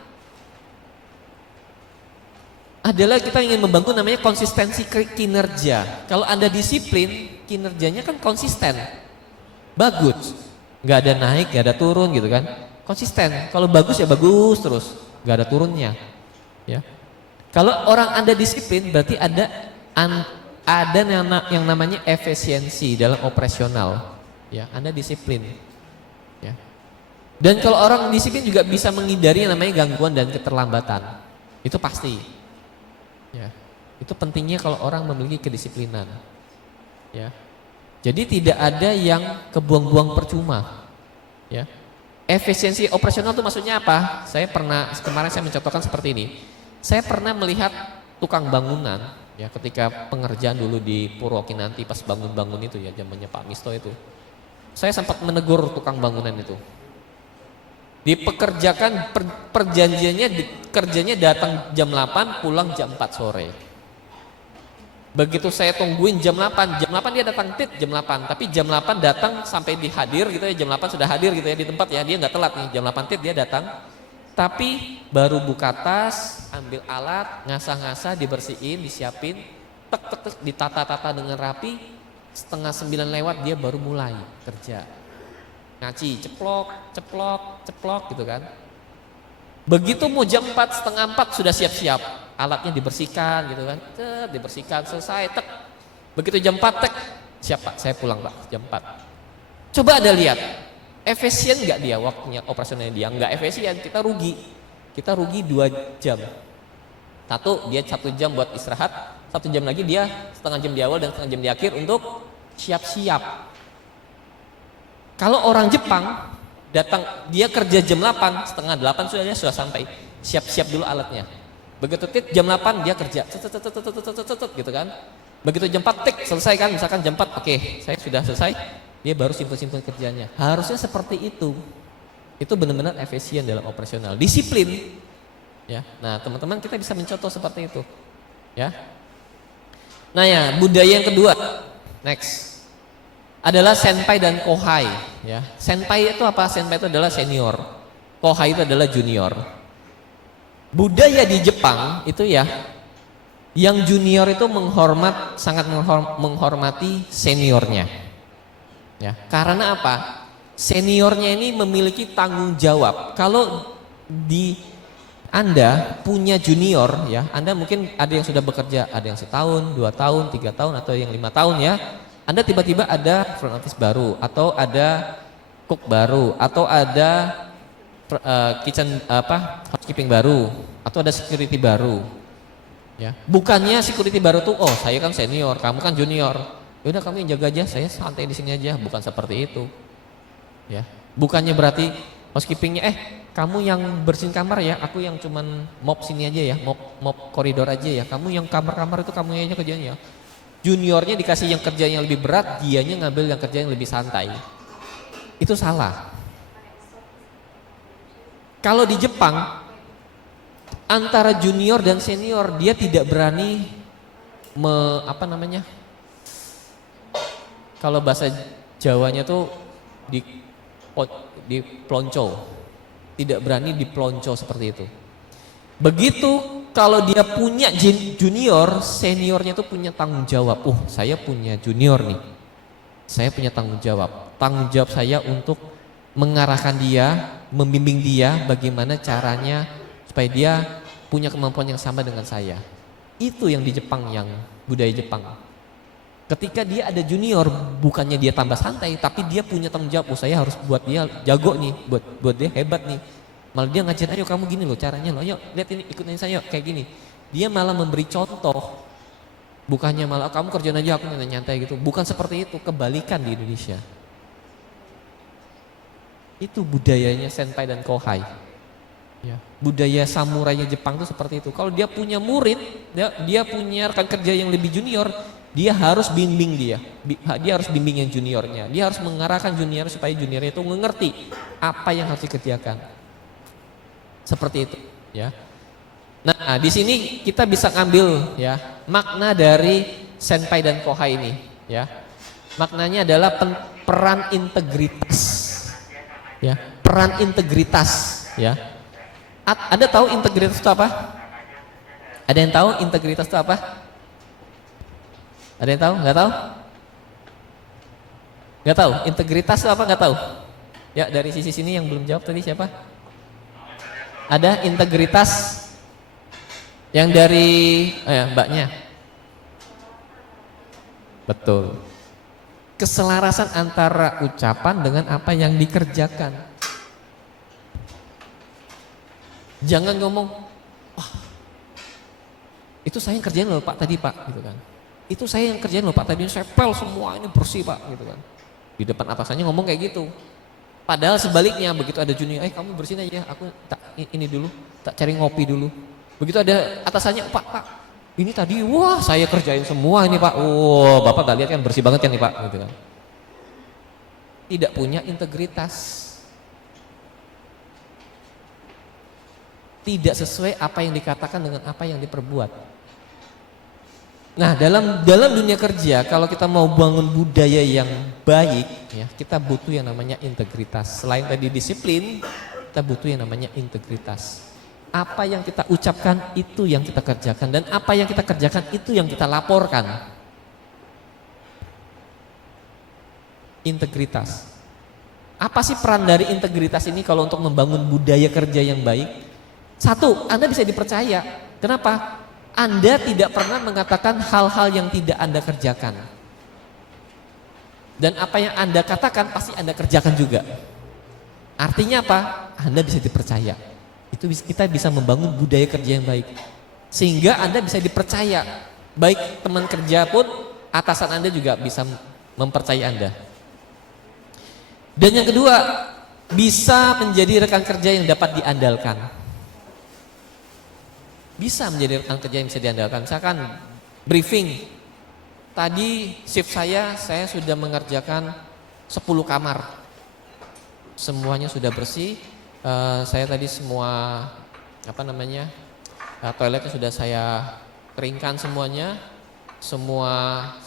adalah kita ingin membangun namanya konsistensi kinerja. Kalau Anda disiplin, kinerjanya kan konsisten, bagus, nggak ada naik, nggak ada turun gitu kan, konsisten. Kalau bagus ya bagus terus, nggak ada turunnya. Ya. Kalau orang Anda disiplin, berarti ada yang namanya efisiensi dalam operasional. Ya, Anda disiplin. Ya. Dan kalau orang disiplin juga bisa menghindari yang namanya gangguan dan keterlambatan. Itu pasti. Ya. Itu pentingnya kalau orang memiliki kedisiplinan. Ya. Jadi tidak ada yang kebuang-buang percuma. Ya. Efisiensi operasional itu maksudnya apa? Kemarin saya mencontohkan seperti ini. Saya pernah melihat tukang bangunan, ya, ketika pengerjaan dulu di Purwokinanti pas bangun-bangun itu ya, zamannya Pak Misto itu. Saya sempat menegur tukang bangunan itu. Dipekerjakan perjanjiannya kerjanya datang jam 8, pulang jam 4 sore. Begitu saya tungguin jam 8 dia datang jam 8, tapi jam 8 datang sampai dihadir gitu ya, jam 8 sudah hadir gitu ya di tempat ya, dia nggak telat nih, jam 8 dia datang. Tapi baru buka tas, ambil alat, ngasah-ngasah, dibersihin, disiapin, tek ditata-tata dengan rapi, 8:30 lewat dia baru mulai kerja. Ngaci, ceplok gitu kan. Begitu mau jam 4, setengah 4 sudah siap-siap, alatnya dibersihkan gitu kan, dibersihkan selesai, tek. Begitu jam 4 tek, siap Pak, saya pulang Pak, jam 4. Coba Anda lihat, efisien nggak dia waktunya operasionalnya dia? Nggak efisien, kita rugi 2 jam. Dia 1 jam buat istirahat, 1 jam lagi dia setengah jam di awal dan setengah jam di akhir untuk siap-siap. Kalau orang Jepang datang, dia kerja jam 8, setengah 8 sudah sampai, siap-siap dulu alatnya. Begitu jam 8 dia kerja, gitu kan. Begitu jam 4 selesai kan, misalkan jam 4, oke, saya sudah selesai, dia baru simpel-simpel kerjanya. Harusnya seperti itu. Itu benar-benar efisien dalam operasional. Disiplin. Ya. Nah, teman-teman kita bisa mencontoh seperti itu. Ya. Nah, ya, budaya yang kedua. Next. Adalah senpai dan kohai, ya. Senpai itu apa? Senpai itu adalah senior. Kohai itu adalah junior. Budaya di Jepang itu ya, yang junior itu sangat menghormati seniornya. Ya, karena apa? Seniornya ini memiliki tanggung jawab. Kalau Anda punya junior, ya, Anda mungkin ada yang sudah bekerja, ada yang 1 tahun, 2 tahun, 3 tahun, atau yang 5 tahun ya. Anda tiba-tiba ada front office baru, atau ada cook baru, atau ada housekeeping baru atau ada security baru. Ya, bukannya security baru tuh, oh saya kan senior, kamu kan junior. Ya udah kamu yang jaga aja, saya santai di sini aja. Bukan seperti itu. Ya, bukannya berarti housekeepingnya kamu yang bersihin kamar ya, aku yang cuman mop sini aja ya, mop koridor aja ya. Kamu yang kamar-kamar itu kamu aja kerjanya. Juniornya dikasih yang kerja yang lebih berat, dianya ngambil yang kerja yang lebih santai. Itu salah. Kalau di Jepang antara junior dan senior dia tidak berani kalau bahasa Jawanya tuh di plonco. Tidak berani diplonco seperti itu. Begitu kalau dia punya junior, seniornya tuh punya tanggung jawab. Saya punya junior nih. Saya punya tanggung jawab. Tanggung jawab saya untuk mengarahkan dia, membimbing dia bagaimana caranya supaya dia punya kemampuan yang sama dengan saya. Itu yang di Jepang, yang budaya Jepang. Ketika dia ada junior, bukannya dia tambah santai, tapi dia punya tanggung jawab. Saya harus buat dia jago nih, buat dia hebat nih. Malah dia ngajar, ayo kamu gini loh caranya loh, ayo lihat ini, ikutin saya kayak gini. Dia malah memberi contoh, bukannya malah kamu kerjain aja aku nyantai gitu. Bukan seperti itu, kebalikan di Indonesia. Itu budayanya senpai dan kohai. Ya. Budaya samurainya Jepang itu seperti itu. Kalau dia punya murid, dia punya rekan kerja yang lebih junior, dia harus bimbing dia harus bimbing yang juniornya, dia harus mengarahkan junior supaya juniornya itu mengerti apa yang harus dikerjakan. Seperti itu, ya. Nah, di sini kita bisa ngambil ya makna dari senpai dan kohai ini, ya. Maknanya adalah peran integritas, ya. Peran integritas, ya. Ada tahu integritas itu apa? Ada yang tahu integritas itu apa? Ada yang tahu? Nggak tahu? Nggak tahu? Integritas itu apa? Nggak tahu? Ya, dari sisi sini yang belum jawab tadi siapa? Ada integritas yang dari mbaknya. Betul. Keselarasan antara ucapan dengan apa yang dikerjakan. Jangan ngomong, wah, itu saya yang kerjain loh Pak tadi Pak, gitu kan. Itu saya yang kerjain loh Pak tadi, saya pel semua ini bersih Pak, gitu kan. Di depan atasannya ngomong kayak gitu. Padahal sebaliknya, begitu ada junior, kamu bersihin aja, aku ini dulu, tak cari ngopi dulu. Begitu ada atasannya, Pak, ini tadi, wah saya kerjain semua ini Pak, Bapak gak lihat kan bersih banget kan nih Pak, gitu kan. Tidak punya integritas. Tidak sesuai apa yang dikatakan dengan apa yang diperbuat. Nah, dalam dunia kerja, kalau kita mau bangun budaya yang baik, ya, kita butuh yang namanya integritas. Selain tadi disiplin, kita butuh yang namanya integritas. Apa yang kita ucapkan itu yang kita kerjakan, dan apa yang kita kerjakan itu yang kita laporkan. Integritas. Apa sih peran dari integritas ini kalau untuk membangun budaya kerja yang baik? Satu, Anda bisa dipercaya. Kenapa? Anda tidak pernah mengatakan hal-hal yang tidak Anda kerjakan. Dan apa yang Anda katakan pasti Anda kerjakan juga. Artinya apa? Anda bisa dipercaya. Itu kita bisa membangun budaya kerja yang baik. Sehingga Anda bisa dipercaya. Baik teman kerja pun, atasan Anda juga bisa mempercayai Anda. Dan yang kedua, bisa menjadi rekan kerja yang dapat diandalkan. Bisa menjadi rekan kerja yang bisa diandalkan. Misalkan briefing, tadi shift saya sudah mengerjakan 10 kamar, semuanya sudah bersih. Saya tadi semua toiletnya sudah saya keringkan semuanya, semua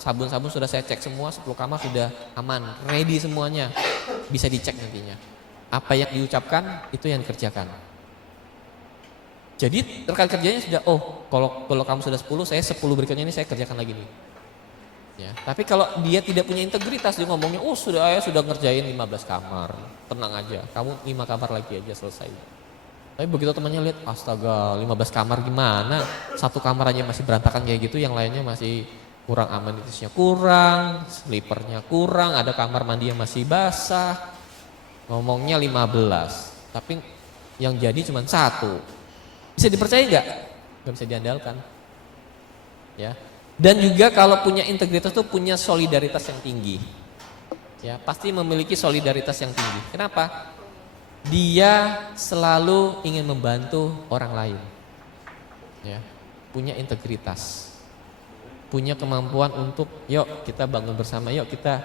sabun-sabun sudah saya cek semua, 10 kamar sudah aman, ready semuanya, bisa dicek nantinya. Apa yang diucapkan itu yang dikerjakan. Jadi rekan kerjanya sudah, kalau kamu sudah 10, saya 10 berikutnya ini saya kerjakan lagi nih. Ya, tapi kalau dia tidak punya integritas, dia ngomongnya, saya sudah ngerjain 15 kamar, tenang aja, kamu 5 kamar lagi aja selesai. Tapi begitu temannya lihat, astaga 15 kamar gimana, 1 kamar aja masih berantakan kayak gitu, yang lainnya masih kurang, amenitasnya kurang, slipernya kurang, ada kamar mandi yang masih basah, ngomongnya 15, tapi yang jadi cuma satu. Bisa dipercaya nggak? Nggak bisa diandalkan. Ya. Dan juga kalau punya integritas tuh punya solidaritas yang tinggi. Ya, pasti memiliki solidaritas yang tinggi. Kenapa? Dia selalu ingin membantu orang lain. Ya, punya integritas. Punya kemampuan untuk yuk kita bangun bersama, yuk kita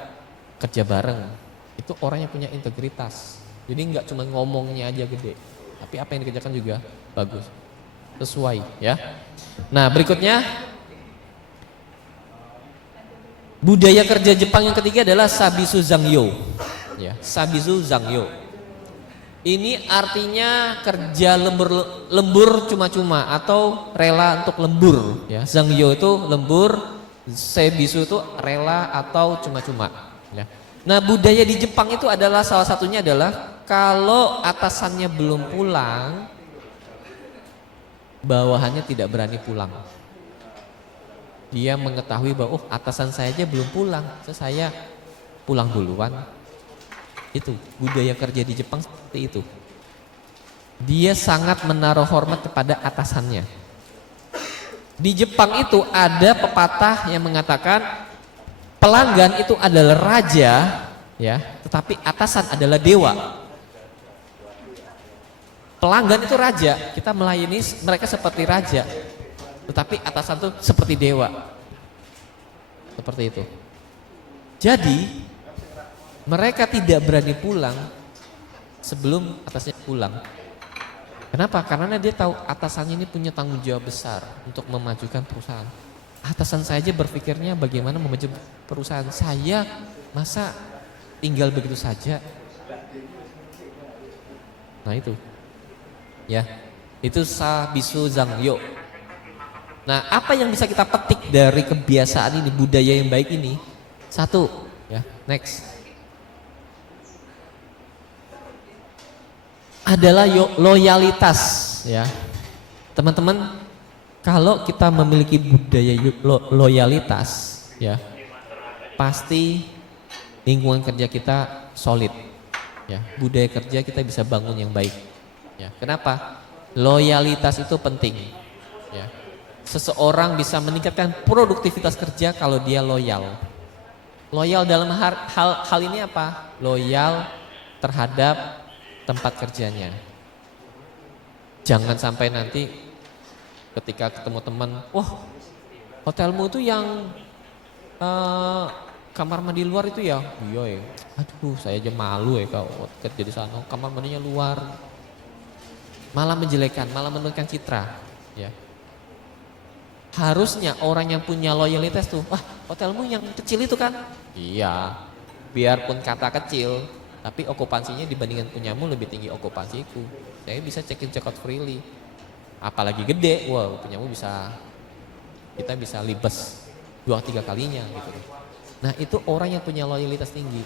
kerja bareng. Itu orang yang punya integritas. Jadi nggak cuma ngomongnya aja gede, tapi apa yang dikerjakan juga bagus, sesuai ya. Nah berikutnya, budaya kerja Jepang yang ketiga adalah Sabisu Zangyo. Ya, Sabisu Zangyo. Ini artinya kerja lembur cuma-cuma atau rela untuk lembur. Ya, Zangyo itu lembur, Sabisu itu rela atau cuma-cuma. Ya. Nah budaya di Jepang itu adalah salah satunya adalah kalau atasannya belum pulang, bawahannya tidak berani pulang. Dia mengetahui bahwa atasan saya aja belum pulang, saya pulang duluan. Itu budaya kerja di Jepang seperti itu. Dia sangat menaruh hormat kepada atasannya. Di Jepang itu ada pepatah yang mengatakan pelanggan itu adalah raja, ya, tetapi atasan adalah dewa. Pelanggan itu raja, kita melayani mereka seperti raja, tetapi atasan itu seperti dewa. Seperti itu. Jadi mereka tidak berani pulang sebelum atasnya pulang. Kenapa? Karena dia tahu atasannya ini punya tanggung jawab besar untuk memajukan perusahaan. Atasan saya aja berpikirnya bagaimana memaju perusahaan saya, masa tinggal begitu saja. Nah itu, ya, itu Sabisu Zangyo. Nah apa yang bisa kita petik dari kebiasaan ini, budaya yang baik ini? Satu, ya, next, adalah loyalitas, ya, teman-teman. Kalau kita memiliki budaya loyalitas, ya, pasti lingkungan kerja kita solid, ya, budaya kerja kita bisa bangun yang baik, ya. Kenapa? Loyalitas itu penting, ya. Seseorang bisa meningkatkan produktivitas kerja kalau dia loyal. Loyal dalam hal ini apa? Loyal terhadap tempat kerjanya. Jangan sampai nanti ketika ketemu teman, wah hotelmu itu yang kamar mandi luar itu ya? Iya ya. Aduh saya aja malu ya kalau kerja di sana, kamar mandinya luar. Malah menjelekan, malah menurunkan citra. Ya. Harusnya orang yang punya loyalitas tuh, wah hotelmu yang kecil itu kan? Iya, biarpun kata kecil, tapi okupansinya dibandingkan punyamu lebih tinggi okupansiku. Saya bisa check in check out freely. Apalagi gede, wow punyamu bisa, kita bisa libes 2-3 kalinya gitu. Nah itu orang yang punya loyalitas tinggi,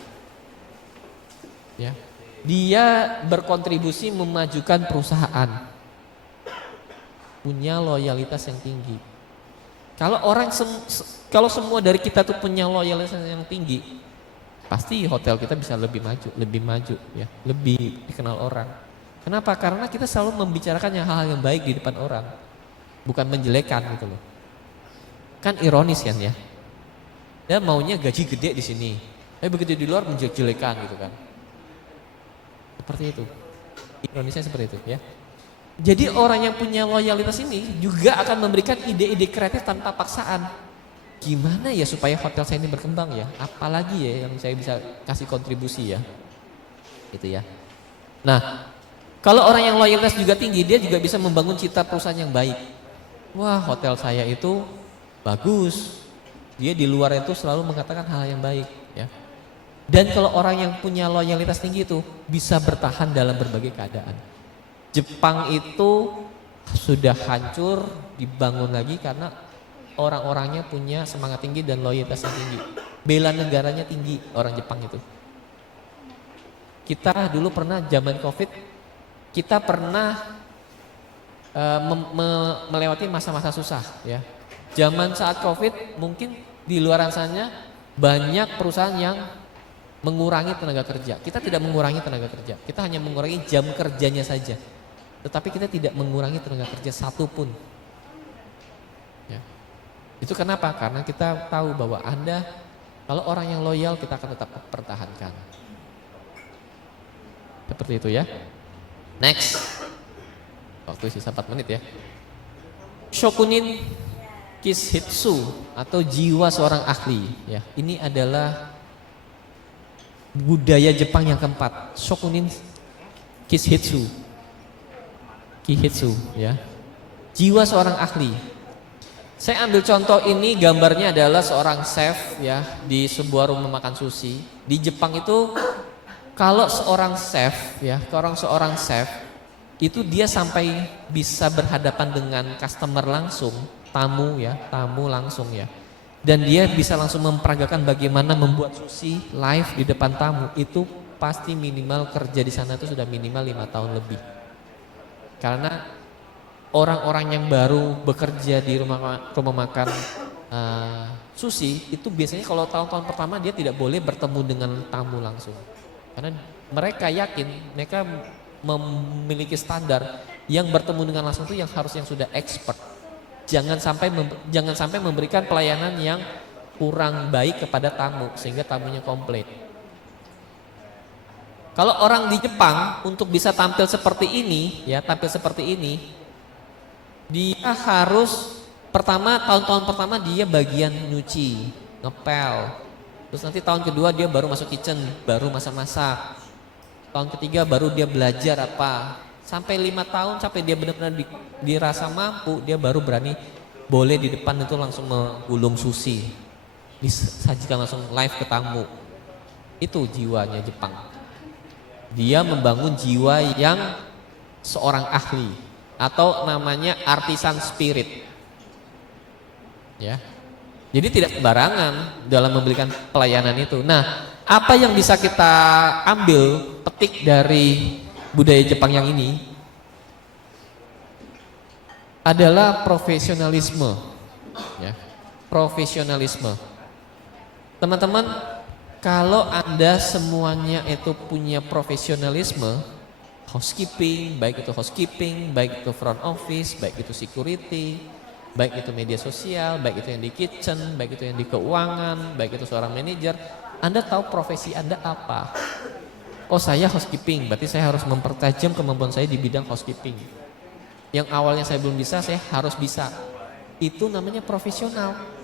ya, dia berkontribusi memajukan perusahaan, punya loyalitas yang tinggi. Kalau kalau semua dari kita tuh punya loyalitas yang tinggi, pasti hotel kita bisa lebih maju, ya, lebih dikenal orang. Kenapa? Karena kita selalu membicarakan hal-hal yang baik di depan orang, bukan menjelekan gitu loh. Kan ironis kan ya? Dia maunya gaji gede di sini, tapi begitu di luar menjelek-jelekan gitu kan. Seperti itu. Ironisnya seperti itu ya. Jadi orang yang punya loyalitas ini juga akan memberikan ide-ide kreatif tanpa paksaan. Gimana ya supaya hotel saya ini berkembang ya? Apalagi ya yang saya bisa kasih kontribusi ya. Gitu ya. Nah, kalau orang yang loyalitas juga tinggi, dia juga bisa membangun citra perusahaan yang baik. Wah, hotel saya itu bagus. Dia di luar itu selalu mengatakan hal yang baik, ya. Dan kalau orang yang punya loyalitas tinggi itu bisa bertahan dalam berbagai keadaan. Jepang itu sudah hancur, dibangun lagi karena orang-orangnya punya semangat tinggi dan loyalitas yang tinggi. Bela negaranya tinggi orang Jepang itu. Kita dulu pernah zaman Covid, kita pernah melewati masa-masa susah ya. Zaman saat Covid mungkin di luar sana banyak perusahaan yang mengurangi tenaga kerja. Kita tidak mengurangi tenaga kerja, kita hanya mengurangi jam kerjanya saja. tetapi kita tidak mengurangi tenaga kerja satupun. Ya. Itu kenapa? Karena kita tahu bahwa Anda, kalau orang yang loyal kita akan tetap pertahankan. Seperti itu ya. Next. Waktu sisa 4 menit ya. Shokunin Kishitsu atau jiwa seorang ahli ya. Ini adalah budaya Jepang yang keempat. Shokunin Kishitsu. Kihitsu ya. Jiwa seorang ahli. Saya ambil contoh ini, gambarnya adalah seorang chef ya di sebuah rumah makan sushi. Di Jepang itu kalau seorang chef ya, seorang chef itu dia sampai bisa berhadapan dengan customer langsung, tamu ya, tamu langsung ya. Dan dia bisa langsung memperagakan bagaimana membuat sushi live di depan tamu. Itu pasti minimal kerja di sana itu sudah minimal 5 tahun lebih. Karena orang-orang yang baru bekerja di rumah makan sushi itu biasanya kalau tahun-tahun pertama dia tidak boleh bertemu dengan tamu langsung. Karena mereka yakin, mereka memiliki standar yang bertemu dengan langsung itu yang harus yang sudah expert. Jangan sampai memberikan pelayanan yang kurang baik kepada tamu sehingga tamunya komplain. Kalau orang di Jepang untuk bisa tampil seperti ini, ya tampil seperti ini, dia harus tahun-tahun pertama dia bagian nyuci, ngepel. Terus nanti tahun kedua dia baru masuk kitchen, baru masak-masak. Tahun ketiga baru dia belajar apa. Sampai 5 tahun, sampai dia benar-benar dirasa mampu, dia baru berani boleh di depan itu langsung menggulung sushi. Disajikan langsung live ke tamu. Itu jiwanya Jepang. Dia membangun jiwa yang seorang ahli atau namanya artisan spirit. Ya. Jadi tidak sembarangan dalam memberikan pelayanan itu. Nah, apa yang bisa kita ambil petik dari budaya Jepang yang ini adalah profesionalisme. Ya. Profesionalisme. Teman-teman, kalau Anda semuanya itu punya profesionalisme, housekeeping, baik itu front office, baik itu security, baik itu media sosial, baik itu yang di kitchen, baik itu yang di keuangan, baik itu seorang manajer, Anda tahu profesi Anda apa. Oh, saya housekeeping, berarti saya harus mempertajam kemampuan saya di bidang housekeeping. Yang awalnya saya belum bisa, saya harus bisa. Itu namanya profesional.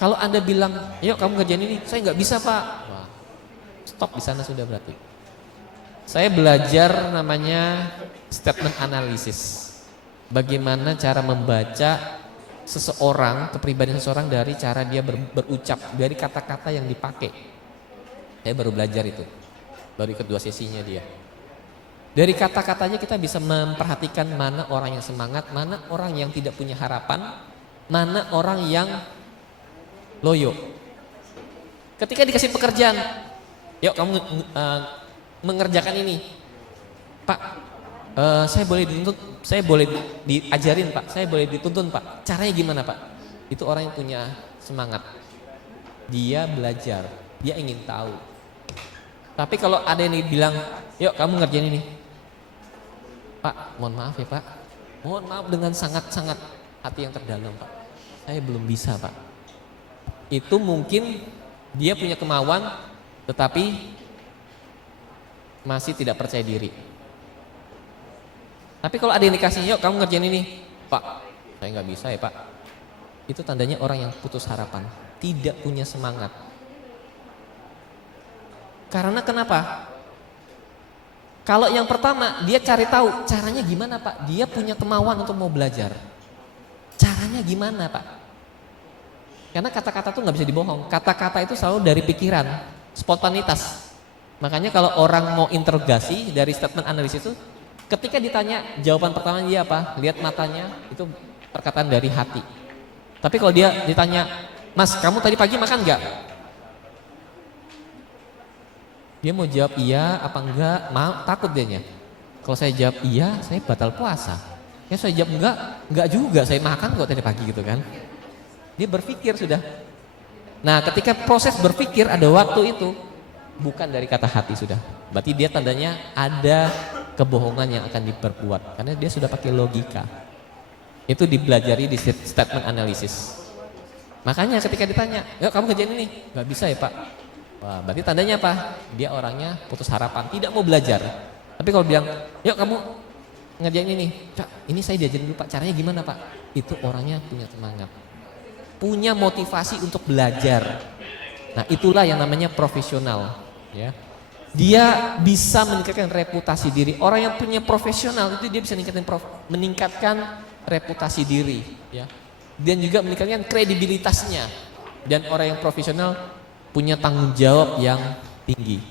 Kalau Anda bilang, yuk kamu kerjain ini, saya nggak bisa Pak. Wah, stop di sana sudah berarti. Saya belajar namanya statement analysis. Bagaimana cara membaca seseorang, kepribadian seseorang dari cara dia berucap, dari kata-kata yang dipakai. Saya baru belajar itu, baru ikut 2 sesinya dia. Dari kata-katanya kita bisa memperhatikan mana orang yang semangat, mana orang yang tidak punya harapan, mana orang yang loyo. Ketika dikasih pekerjaan, yuk kamu mengerjakan ini, Pak. Saya boleh dituntut, saya boleh diajarin Pak, saya boleh dituntun Pak. Caranya gimana Pak? Itu orang yang punya semangat. Dia belajar, dia ingin tahu. Tapi kalau ada yang bilang, yuk kamu ngerjain ini, Pak, mohon maaf ya Pak. Mohon maaf dengan sangat-sangat hati yang terdalam Pak. Saya belum bisa Pak. Itu mungkin dia punya kemauan tetapi masih tidak percaya diri. Tapi kalau ada yang dikasih, yuk kamu ngerjain ini, Pak, saya nggak bisa ya Pak. Itu tandanya orang yang putus harapan, tidak punya semangat. Karena kenapa? Kalau yang pertama dia cari tahu caranya gimana Pak, dia punya kemauan untuk mau belajar. Caranya gimana Pak? Karena kata-kata itu nggak bisa dibohong. Kata-kata itu selalu dari pikiran, spontanitas. Makanya kalau orang mau interogasi dari statement analisis itu, ketika ditanya jawaban pertama dia apa? Lihat matanya, itu perkataan dari hati. Tapi kalau dia ditanya, Mas, kamu tadi pagi makan nggak? Dia mau jawab iya apa enggak, takut dianya. Kalau saya jawab iya, saya batal puasa. Ya saya jawab enggak juga, saya makan kok tadi pagi gitu kan. Dia berpikir sudah. Nah, ketika proses berpikir ada waktu itu, bukan dari kata hati sudah. Berarti dia tandanya ada kebohongan yang akan diperbuat karena dia sudah pakai logika. Itu dipelajari di statement analisis. Makanya ketika ditanya, yuk kamu kerjain ini, nggak bisa ya Pak. Wah, berarti tandanya apa? Dia orangnya putus harapan, tidak mau belajar. Tapi kalau bilang, yuk kamu ngerjain ini, Pak, ini saya diajarin dulu Pak, caranya gimana Pak? Itu orangnya punya semangat, punya motivasi untuk belajar. Nah itulah yang namanya profesional, ya. Dia bisa meningkatkan reputasi diri. Orang yang punya profesional itu dia bisa meningkatkan reputasi diri, ya. Dan juga meningkatkan kredibilitasnya. Dan orang yang profesional punya tanggung jawab yang tinggi.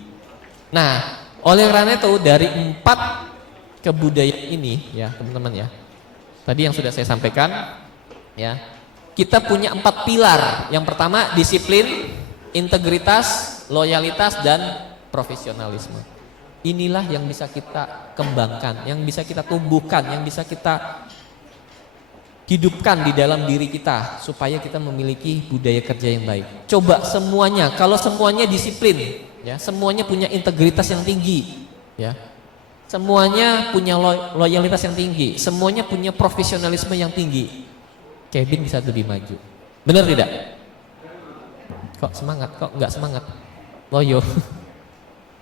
Nah, oleh karena itu dari 4 kebudayaan ini, ya teman-teman ya. Tadi yang sudah saya sampaikan, ya. Kita punya 4 pilar. Yang pertama disiplin, integritas, loyalitas, dan profesionalisme. Inilah yang bisa kita kembangkan, yang bisa kita tumbuhkan, yang bisa kita hidupkan di dalam diri kita supaya kita memiliki budaya kerja yang baik. Coba semuanya, kalau semuanya disiplin, ya, semuanya punya integritas yang tinggi, ya, semuanya punya loyalitas yang tinggi, semuanya punya profesionalisme yang tinggi, Kevin bisa lebih maju. Benar tidak? Kok semangat? Kok nggak semangat? Loyo.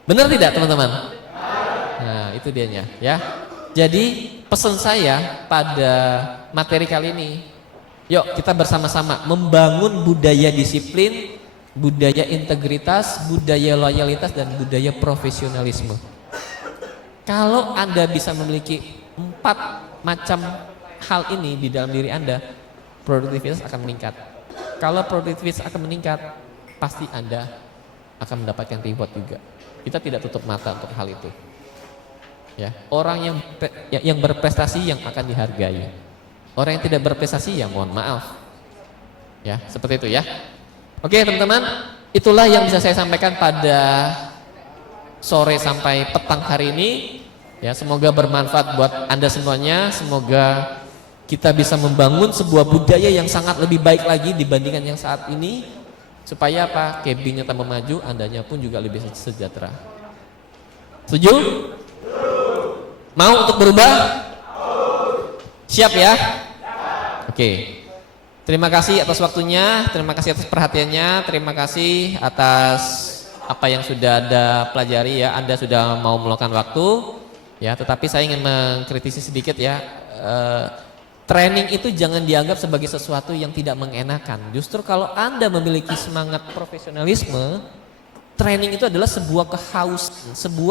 Benar tidak teman-teman? Nah itu dianya, ya. Jadi pesan saya pada materi kali ini, yuk kita bersama-sama membangun budaya disiplin, budaya integritas, budaya loyalitas, dan budaya profesionalisme. Kalau Anda bisa memiliki 4 macam hal ini di dalam diri Anda, produktivitas akan meningkat. Kalau produktivitas akan meningkat, pasti Anda akan mendapatkan reward juga. Kita tidak tutup mata untuk hal itu. Ya, orang yang berprestasi yang akan dihargai. Orang yang tidak berprestasi ya mohon maaf. Ya, seperti itu ya. Oke, teman-teman, itulah yang bisa saya sampaikan pada sore sampai petang hari ini. Ya, semoga bermanfaat buat Anda semuanya. Semoga kita bisa membangun sebuah budaya yang sangat lebih baik lagi dibandingkan yang saat ini. Supaya apa? Kebinnya tambah maju, Andanya pun juga lebih sejahtera. Setuju? Mau untuk berubah? Siap ya? Oke. Terima kasih atas waktunya, terima kasih atas perhatiannya, terima kasih atas apa yang sudah Anda pelajari ya. Anda sudah mau meluangkan waktu ya, tetapi saya ingin mengkritisi sedikit ya. Training itu jangan dianggap sebagai sesuatu yang tidak mengenakan. Justru kalau Anda memiliki semangat profesionalisme, training itu adalah sebuah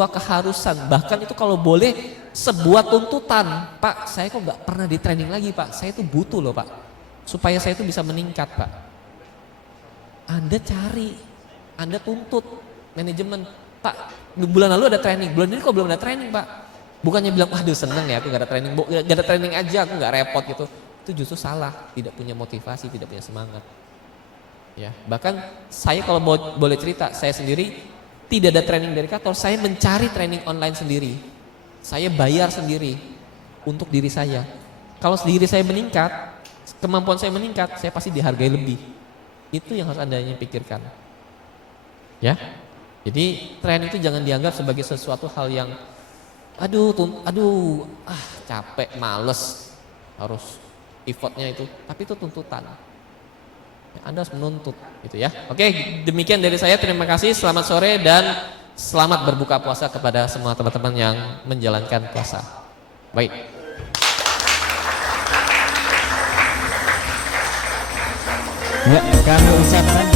keharusan, bahkan itu kalau boleh sebuah tuntutan. Pak, saya kok nggak pernah di training lagi Pak, saya itu butuh loh Pak, supaya saya itu bisa meningkat Pak. Anda cari, Anda tuntut manajemen, Pak bulan lalu ada training, bulan ini kok belum ada training Pak. Bukannya bilang, waduh seneng ya aku gak ada training, gak ada training aja aku gak repot gitu. Itu justru salah, tidak punya motivasi, tidak punya semangat. Ya, bahkan saya kalau boleh cerita, saya sendiri tidak ada training dari kantor, saya mencari training online sendiri. Saya bayar sendiri untuk diri saya. Kalau diri saya meningkat, kemampuan saya meningkat, saya pasti dihargai lebih. Itu yang harus Anda pikirkan. Ya. Jadi training itu jangan dianggap sebagai sesuatu hal yang capek, males, harus effortnya itu, tapi itu tuntutan. Anda harus menuntut gitu ya. Oke, demikian dari saya. Terima kasih, selamat sore dan selamat berbuka puasa kepada semua teman-teman yang menjalankan puasa. Baik. Ya, kami ucapkan